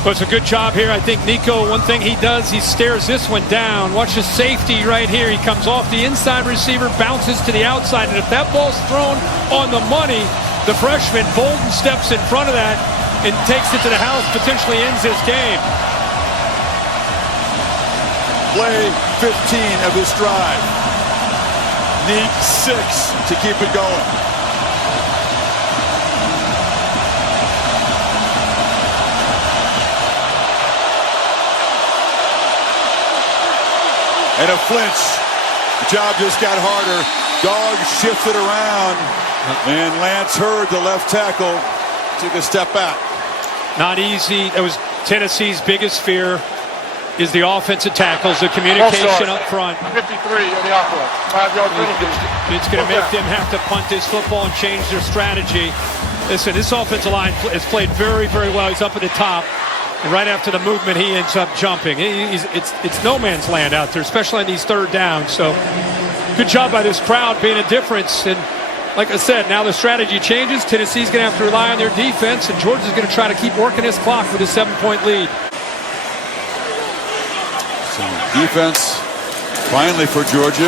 Well, it's a good job here. I think Nico, one thing he does, he stares this one down. Watch the safety right here. He comes off the inside receiver, bounces to the outside, and if that ball's thrown on the money, the freshman Bolden steps in front of that and takes it to the house, potentially ends this game. Play 15 of this drive. Need 6 to keep it going. And a flinch. The job just got harder. Dogs shifted around. And Lance Hurd, the left tackle, took a step back. Not easy. That was Tennessee's biggest fear, is the offensive tackles, the communication up front. 53 on the offense. 5-yard penalty. It's going to make them have to punt this football and change their strategy. Listen, this offensive line has played very, very well. He's up at the top. And right after the movement, he ends up jumping. It's no man's land out there, especially on these 3rd downs. So good job by this crowd being a difference. And like I said, now the strategy changes. Tennessee's going to have to rely on their defense, and Georgia's going to try to keep working this clock with a 7-point lead. So defense finally for Georgia.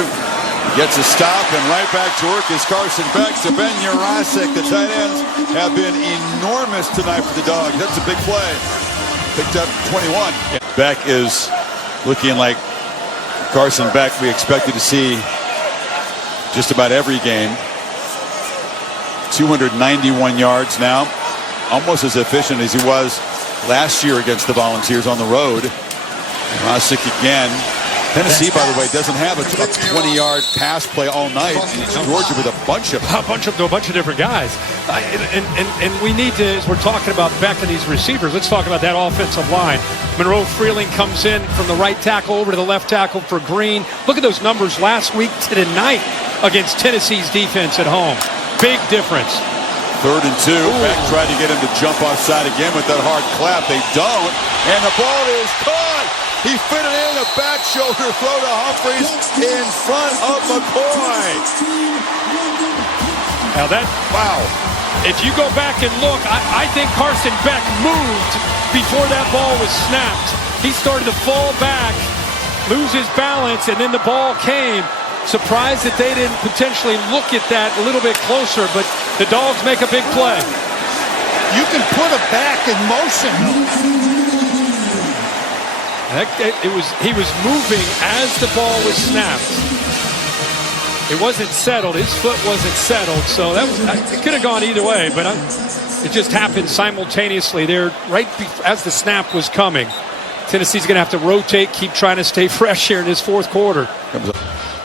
Gets a stop and right back to work is Carson Beck. So Ben Jurasek, the tight ends, have been enormous tonight for the Dogs. That's a big play. Picked up 21. Beck is looking like Carson Beck we expected to see just about every game. 291 yards now. Almost as efficient as he was last year against the Volunteers on the road. Jurasek again. Tennessee, by the way, doesn't have a 20-yard pass play all night. It's Georgia with a bunch of different guys. And we need to, as we're talking about Beck and these receivers, let's talk about that offensive line. Monroe Freeling comes in from the right tackle over to the left tackle for Green. Look at those numbers last week to tonight against Tennessee's defense at home. Big difference. 3rd and 2. Beck tried to get him to jump offside again with that hard clap. They don't. And the ball is caught. He fit it in, a back shoulder throw to Humphreys in front of McCoy. Now wow. If you go back and look, I think Carson Beck moved before that ball was snapped. He started to fall back, lose his balance, and then the ball came. Surprised that they didn't potentially look at that a little bit closer, but the Dogs make a big play. You can put a back in motion. He was moving as the ball was snapped. It wasn't settled. His foot wasn't settled, so it could have gone either way. But it just happened simultaneously there, right as the snap was coming. Tennessee's going to have to rotate, keep trying to stay fresh here in this fourth quarter.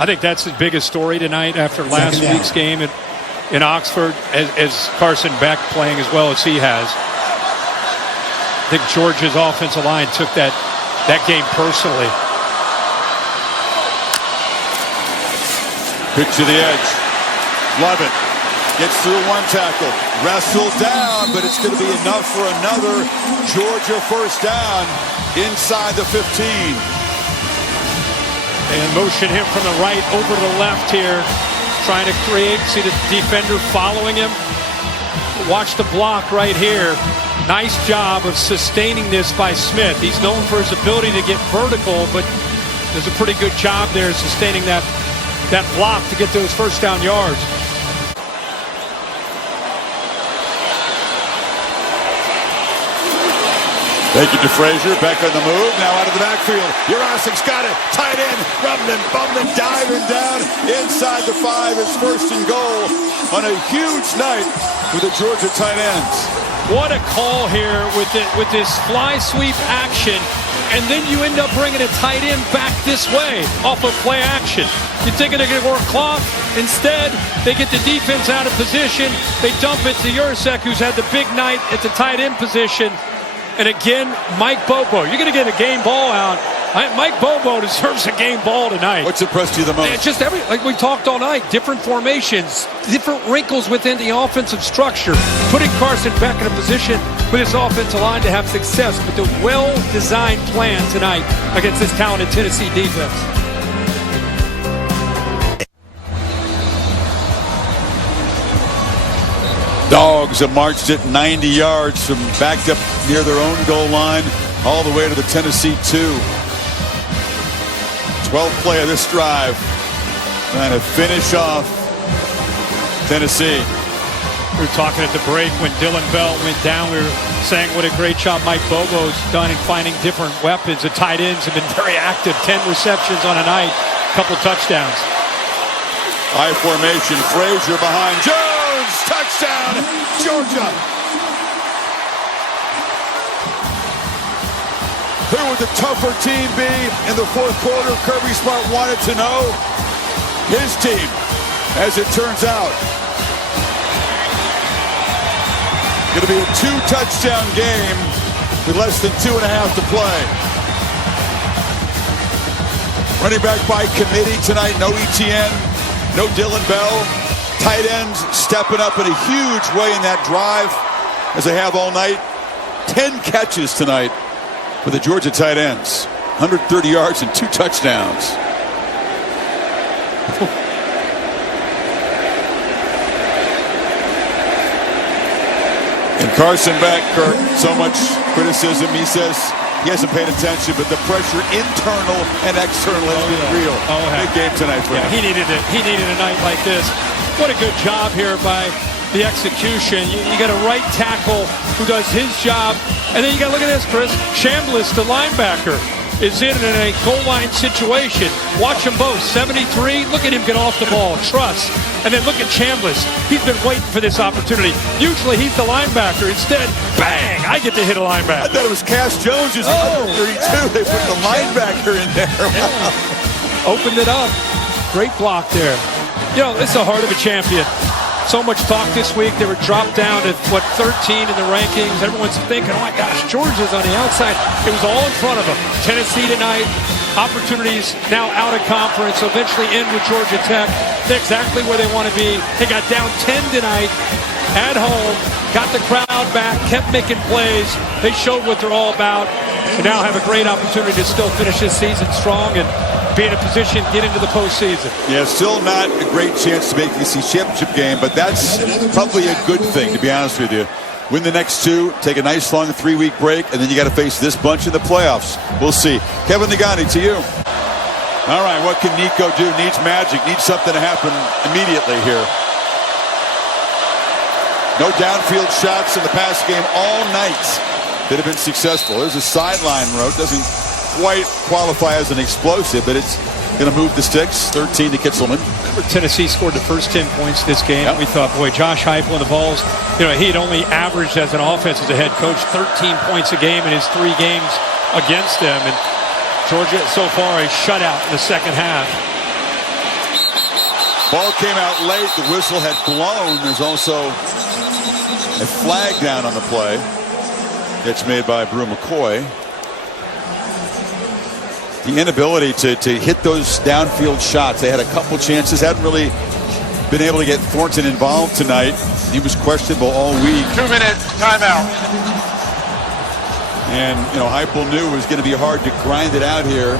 I think that's his biggest story tonight after last week's game in Oxford, as Carson Beck playing as well as he has. I think Georgia's offensive line took that game personally. Pitch to the edge. Love it. Gets through one tackle. Wrestled down, but it's going to be enough for another Georgia first down inside the 15. And motion him from the right over to the left here. Trying to create, see the defender following him. Watch the block right here. Nice job of sustaining this by Smith. He's known for his ability to get vertical, but does a pretty good job there sustaining that block to get those first down yards. Thank you to Frazier. Beck on the move. Now out of the backfield. Jurasek's got it. Tight end. Rumbling, bumbling, diving down inside the 5. It's 1st and goal on a huge night for the Georgia tight ends. What a call here with this fly sweep action, and then you end up bringing a tight end back this way off of play action. You're thinking they're going to work clock. Instead, they get the defense out of position. They dump it to Jurasek, who's had the big night at the tight end position. And again, Mike Bobo. You're going to get a game ball out. Mike Bobo deserves a game ball tonight. What's impressed you the most? It's just like we talked all night. Different formations, different wrinkles within the offensive structure. Putting Carson Beck in a position with his offensive line to have success with the well-designed plan tonight against this talented Tennessee defense. Dogs have marched it 90 yards from backed up near their own goal line all the way to the Tennessee 2. 12th play of this drive. Trying to finish off Tennessee. We were talking at the break when Dylan Bell went down. We were saying what a great job Mike Bobo's done in finding different weapons. The tight ends have been very active. 10 receptions on a night, a couple touchdowns. High formation. Frazier behind Jones. Touchdown, Georgia. Who would the tougher team be in the fourth quarter? Kirby Smart wanted to know. His team, as it turns out. Going to be a 2-touchdown game with less than 2.5 to play. Running back by committee tonight. No ETN, no Dylan Bell. Tight ends stepping up in a huge way in that drive, as they have all night. 10 catches tonight for the Georgia tight ends. 130 yards and 2 touchdowns. And Carson Beck, Kirk, so much criticism. He says he hasn't paid attention, but the pressure internal and external has been real. Big game tonight for him. He needed it. He needed a night like this. What a good job here by the execution. You got a right tackle who does his job, and then you got to look at this, Chris. Chambliss, the linebacker, is in a goal line situation. Watch them both. 73. Look at him get off the ball. Trust. And then look at Chambliss. He's been waiting for this opportunity. Usually he's the linebacker. Instead, bang! I get to hit a linebacker. I thought it was Cass Jones. 32. They put the linebacker in there. Opened it up. Great block there. You know, it's the heart of a champion. So much talk this week. They were dropped down to, 13 in the rankings. Everyone's thinking, oh my gosh, Georgia's on the outside. It was all in front of them. Tennessee tonight, opportunities now out of conference, eventually in with Georgia Tech. They're exactly where they want to be. They got down 10 tonight at home, got the crowd back, kept making plays. They showed what they're all about. They now have a great opportunity to still finish this season strong and be in a position to get into the postseason. Yeah, still not a great chance to make the SEC championship game, but that's probably a good thing, to be honest with you. Win the next two, take a nice long 3-week break, and then you got to face this bunch in the playoffs. We'll see. Kevin Negani, to you. All right, what can Nico do? Needs magic, needs something to happen immediately here. No downfield shots in the pass game all night that have been successful. There's a sideline route. Doesn't quite qualify as an explosive, but it's going to move the sticks. 13 to Kitzelman. Remember, Tennessee scored the first 10 points this game. Yep. We thought, boy, Josh Heupel and the balls, he had only averaged as an offense as a head coach 13 points a game in his 3 games against them. And Georgia, so far, a shutout in the second half. Ball came out late. The whistle had blown. There's also a flag down on the play. It's made by Brew McCoy. The inability to hit those downfield shots. They had a couple chances. Hadn't really been able to get Thornton involved tonight. He was questionable all week. 2-minute timeout. And, Heupel knew it was going to be hard to grind it out here.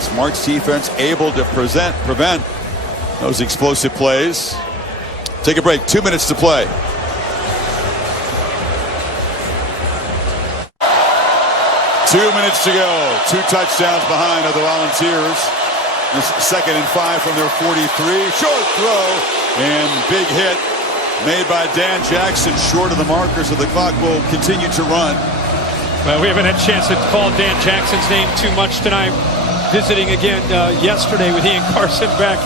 Smart's defense able to prevent those explosive plays. Take a break. 2 minutes to play. 2 minutes to go. 2 touchdowns behind of the Volunteers. This 2nd and 5 from their 43. Short throw and big hit made by Dan Jackson short of the markers of the clock. Will continue to run. Well, we haven't had a chance to call Dan Jackson's name too much tonight. Visiting again yesterday with Ian Carson back.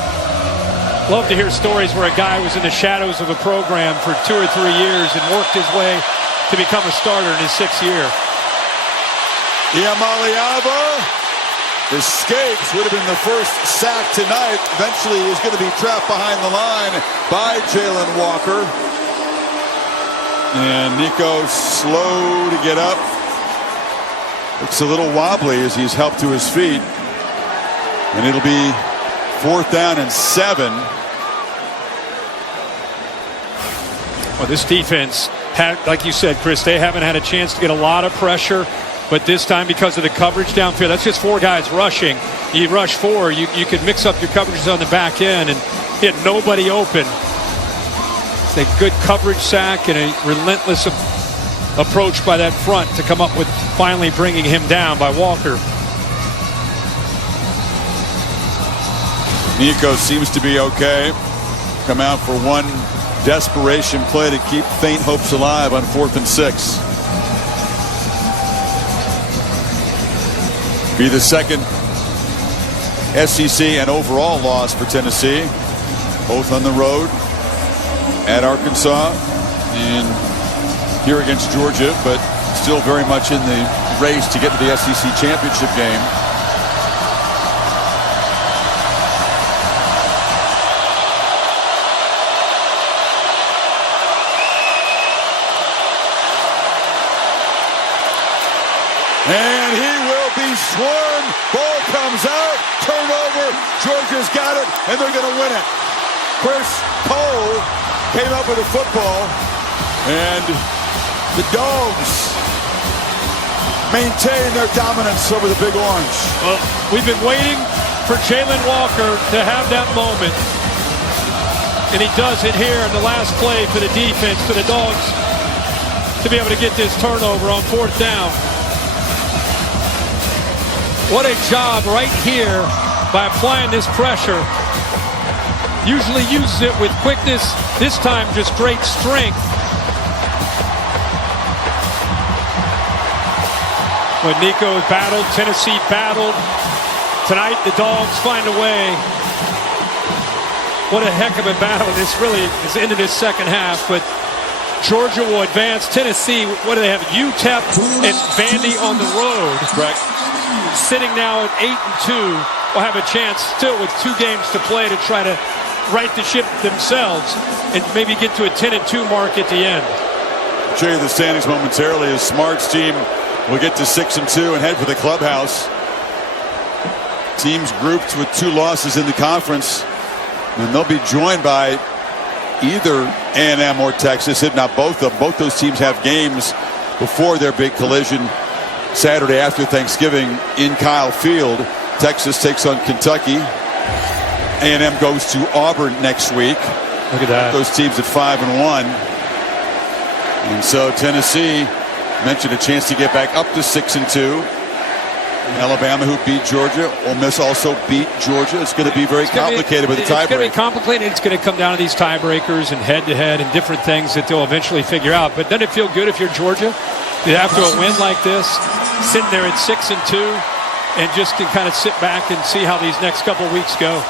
Love to hear stories where a guy was in the shadows of a program for 2 or 3 years and worked his way to become a starter in his 6th year. Iamaleava escapes. Would have been the first sack tonight. Eventually is going to be trapped behind the line by Jalen Walker. And Nico slow to get up. Looks a little wobbly as he's helped to his feet. And it'll be 4th down and 7. Well, this defense, like you said, Chris, they haven't had a chance to get a lot of pressure. But this time, because of the coverage downfield, that's just 4 guys rushing. You rush 4, you could mix up your coverages on the back end and hit nobody open. It's a good coverage sack and a relentless approach by that front to come up with finally bringing him down by Walker. Nico seems to be okay. Come out for one desperation play to keep faint hopes alive on 4th and 6. Be the second SEC and overall loss for Tennessee. Both on the road at Arkansas and here against Georgia, but still very much in the race to get to the SEC championship game. And he will be swarmed. Ball comes out. Turnover. Georgia's got it, and they're going to win it. Chris Cole came up with a football, and the Dogs maintain their dominance over the Big Orange. Well, we've been waiting for Jalen Walker to have that moment, and he does it here in the last play for the defense, for the Dogs, to be able to get this turnover on 4th down. What a job right here by applying this pressure. Usually uses it with quickness. This time just great strength. When Nico battled, Tennessee battled. Tonight the Dogs find a way. What a heck of a battle. This really is into this second half, but Georgia will advance. Tennessee, what do they have? UTEP and Vandy on the road. Correct. Sitting now at 8-2, will have a chance still with 2 games to play to try to right the ship themselves and maybe get to a 10-2 mark at the end. Show you the standings momentarily as Smart's team will get to 6-2 and head for the clubhouse. Teams grouped with 2 losses in the conference, and they'll be joined by either A&M or Texas, if not both of them. Both those teams have games before their big collision Saturday after Thanksgiving in Kyle Field. Texas takes on Kentucky. A&M goes to Auburn next week. Look at that. Those teams at 5-1. And so Tennessee mentioned a chance to get back up to 6-2. Alabama, who beat Georgia. Ole Miss also beat Georgia. It's going to be very complicated with the tiebreak. It's going to be complicated. It's going to come down to these tiebreakers and head-to-head and different things that they'll eventually figure out. But doesn't it feel good if you're Georgia? You have to a win like this, sitting there at 6-2, and just can kind of sit back and see how these next couple of weeks go.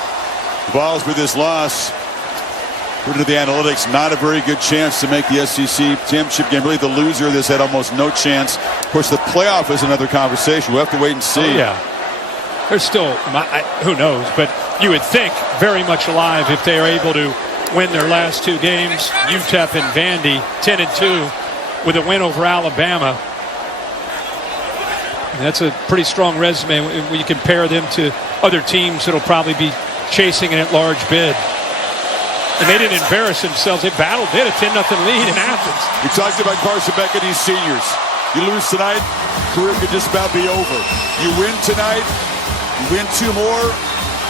Vols with this loss, according to the analytics, not a very good chance to make the SEC championship game. Really, the loser of this had almost no chance. Of course, the playoff is another conversation. We'll have to wait and see. Oh, yeah. There's still, who knows, but you would think very much alive if they are able to win their last 2 games. UTEP and Vandy, 10-2, with a win over Alabama. And that's a pretty strong resume when you compare them to other teams that'll probably be chasing an at-large bid. And they didn't embarrass themselves. They battled. They had a 10-0 lead in Athens. We talked about Carson Beck and these seniors. You lose tonight, career could just about be over. You win tonight, you win 2 more,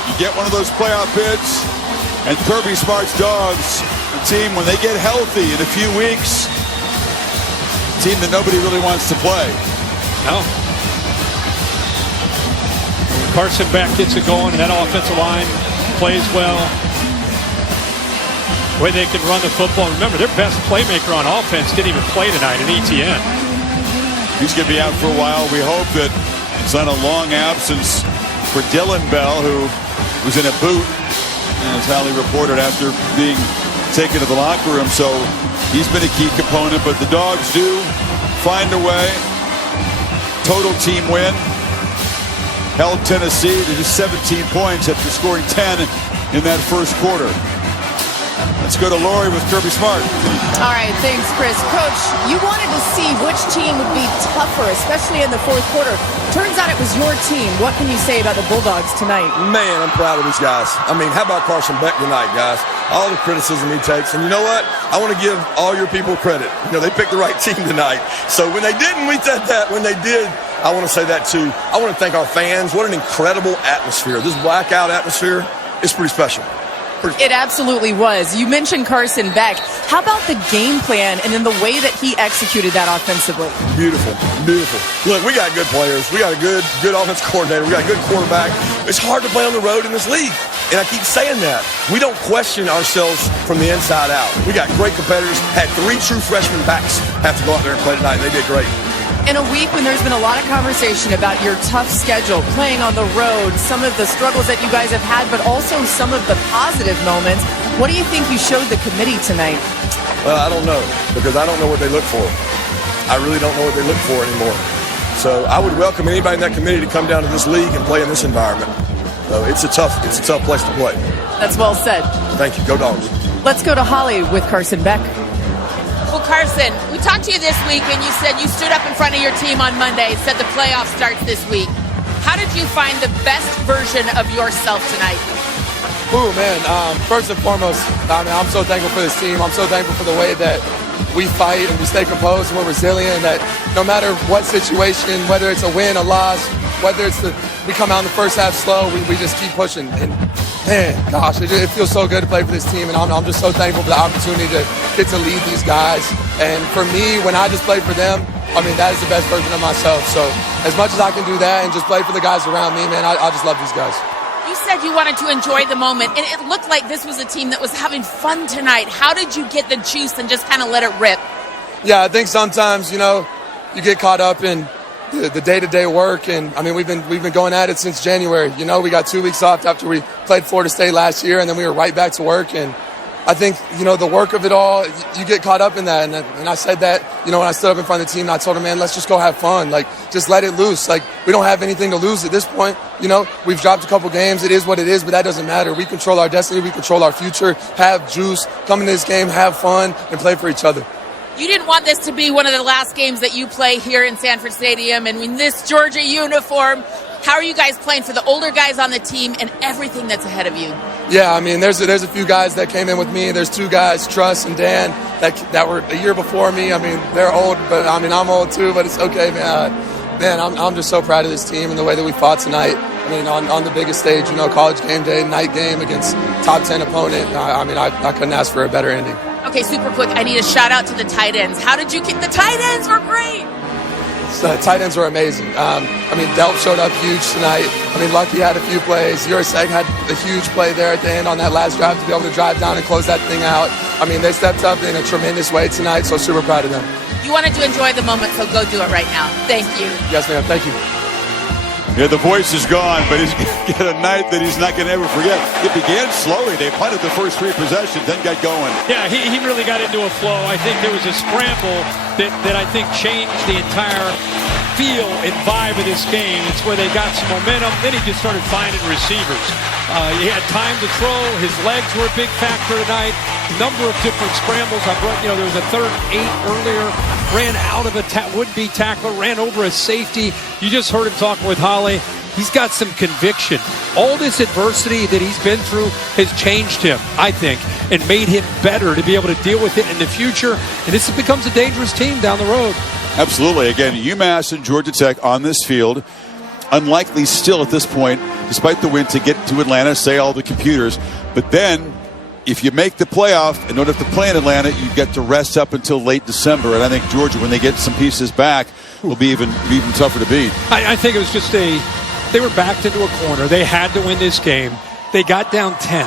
you get one of those playoff bids, and Kirby Smart's Dogs, the team, when they get healthy in a few weeks, a team that nobody really wants to play. No. Carson Beck gets it going, and that offensive line plays well. The way they can run the football. Remember, their best playmaker on offense didn't even play tonight in ETN. He's going to be out for a while. We hope that it's not a long absence for Dylan Bell, who was in a boot, as Hallie reported, after being taken to the locker room. So he's been a key component, but the Dogs do find a way. Total team win. Held Tennessee to just 17 points after scoring 10 in that first quarter. Let's go to Lori with Kirby Smart. All right, thanks, Chris. Coach, you wanted to see which team would be tougher, especially in the 4th quarter. Turns out it was your team. What can you say about the Bulldogs tonight? Man, I'm proud of these guys. I mean, how about Carson Beck tonight, guys? All the criticism he takes. And you know what? I want to give all your people credit. You know, they picked the right team tonight. So when they didn't, we said that. When they did, I want to say that too. I want to thank our fans. What an incredible atmosphere. This blackout atmosphere is pretty special. It absolutely was. You mentioned Carson Beck. How about the game plan and then the way that he executed that offensively? Beautiful, beautiful. Look, we got good players. We got a good offensive coordinator. We got a good quarterback. It's hard to play on the road in this league. And I keep saying that. We don't question ourselves from the inside out. We got great competitors. Had 3 true freshman backs have to go out there and play tonight. They did great. In a week when there's been a lot of conversation about your tough schedule, playing on the road, some of the struggles that you guys have had, but also some of the positive moments, what do you think you showed the committee tonight? Well, I don't know, because I don't know what they look for. I really don't know what they look for anymore. So I would welcome anybody in that committee to come down to this league and play in this environment. So it's a tough place to play. That's well said. Thank you. Go Dogs. Let's go to Holly with Carson Beck. Well, Carson, we talked to you this week, and you said you stood up in front of your team on Monday, said the playoff starts this week. How did you find the best version of yourself tonight? Ooh, man, first and foremost, I'm so thankful for this team. I'm so thankful for the way that we fight and we stay composed and we're resilient, and that no matter what situation, whether it's a win, a loss, whether it's we come out in the first half slow, we just keep pushing. And man, gosh, it feels so good to play for this team, and I'm just so thankful for the opportunity to get to lead these guys. And for me, when I just play for them, I mean, that is the best version of myself. So as much as I can do that and just play for the guys around me, man, I just love these guys. You said you wanted to enjoy the moment, and it looked like this was a team that was having fun tonight. How did you get the juice and just kind of let it rip? Yeah, I think sometimes, you get caught up in the day-to-day work, and I mean we've been going at it since January. We got 2 weeks off after we played Florida State last year, and then we were right back to work. And I think the work of it all, you get caught up in that. And I said that when I stood up in front of the team, and I told them, man, let's just go have fun. Like, just let it loose. Like, we don't have anything to lose at this point. We've dropped a couple games. It is what it is, but that doesn't matter. We control our destiny. We control our future. Have juice. Come into this game, have fun, and play for each other. You didn't want this to be one of the last games that you play here in Sanford Stadium, and in this Georgia uniform, how are you guys playing for the older guys on the team and everything that's ahead of you? Yeah, I mean, there's a few guys that came in with me. There's 2 guys, Truss and Dan, that were a year before me. I mean, they're old, but I mean, I'm old too, but it's okay, man. I'm just so proud of this team and the way that we fought tonight. I mean, on the biggest stage, college game day, night game against top 10 opponent. I couldn't ask for a better ending. Okay, super quick. I need a shout out to the tight ends. How did you get the tight ends? Were great. The tight ends were amazing. Delp showed up huge tonight. Lucky had a few plays. Jurasek had a huge play there at the end on that last drive to be able to drive down and close that thing out. They stepped up in a tremendous way tonight, so super proud of them. You wanted to enjoy the moment, so go do it right now. Thank you. Yes, ma'am. Thank you. Yeah, the voice is gone, but he's going to get a night that he's not going to ever forget. It began slowly. They punted the first 3 possessions, then got going. Yeah, he really got into a flow. I think there was a scramble that I think changed the entire feel and vibe of this game. It's where they got some momentum. Then he just started finding receivers. He had time to throw. His legs were a big factor tonight. Number of different scrambles. There was a 3rd and 8 earlier. Ran out of a would-be tackler. Ran over a safety. You just heard him talking with Holly. He's got some conviction. All this adversity that he's been through has changed him, I think, and made him better to be able to deal with it in the future. And this becomes a dangerous team down the road. Absolutely. Again, UMass and Georgia Tech on this field. Unlikely still at this point, despite the win, to get to Atlanta, say all the computers. But then, if you make the playoff and don't have to play in Atlanta, you get to rest up until late December. And I think Georgia, when they get some pieces back, will be even tougher to beat. I think it was just they were backed into a corner. They had to win this game. They got down 10.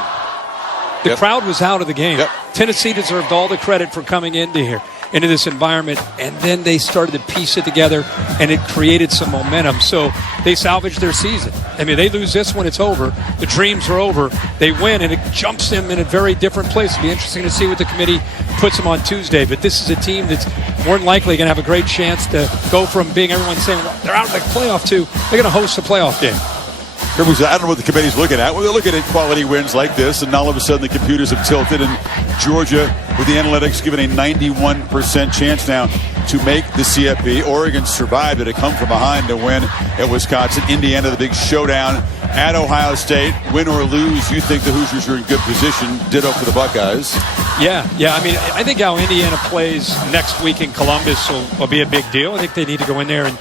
The crowd was out of the game. Tennessee deserved all the credit for coming into this environment, and then they started to piece it together, and it created some momentum. So they salvaged their season. They lose this one, it's over. The dreams are over. They win, and it jumps them in a very different place. It'll be interesting to see what the committee puts them on Tuesday. But this is a team that's more than likely going to have a great chance to go from being everyone saying, well, they're out of the playoff to they're going to host a playoff game. I don't know what the committee's looking at. Well, they're looking at quality wins like this, and all of a sudden the computers have tilted, and Georgia, with the analytics, given a 91% chance now to make the CFP. Oregon survived it. It come from behind to win at Wisconsin. Indiana, the big showdown at Ohio State. Win or lose, you think the Hoosiers are in good position. Ditto for the Buckeyes. Yeah. I think how Indiana plays next week in Columbus will be a big deal. I think they need to go in there and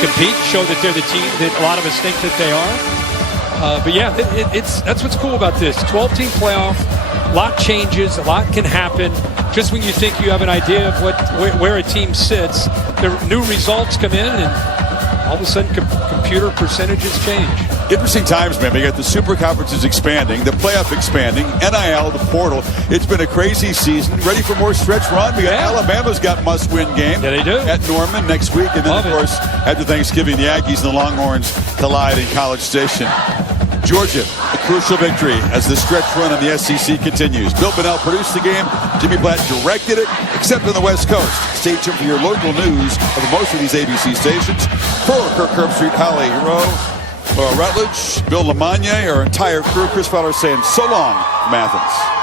compete, show that they're the team that a lot of us think that they are. That's what's cool about this 12-team playoff. A lot changes, a lot can happen. Just when you think you have an idea of where a team sits, the new results come in, and all of a sudden computer percentages change. Interesting times, man. We got the Super Conferences expanding, the playoff expanding, NIL, the portal. It's been a crazy season. Ready for more stretch run? We got Alabama's got must-win game. Yeah, they do. At Norman next week. And then, of course, after Thanksgiving, the Aggies and the Longhorns collide in College Station. Georgia, a crucial victory as the stretch run on the SEC continues. Bill Bunnell produced the game. Jimmy Blatt directed it, except on the West Coast. Stay tuned for your local news of most of these ABC stations. For Kirk Herbstreit, Holly Hero, Laura Rutledge, Bill Lamagna, our entire crew, Chris Fowler saying so long from Athens.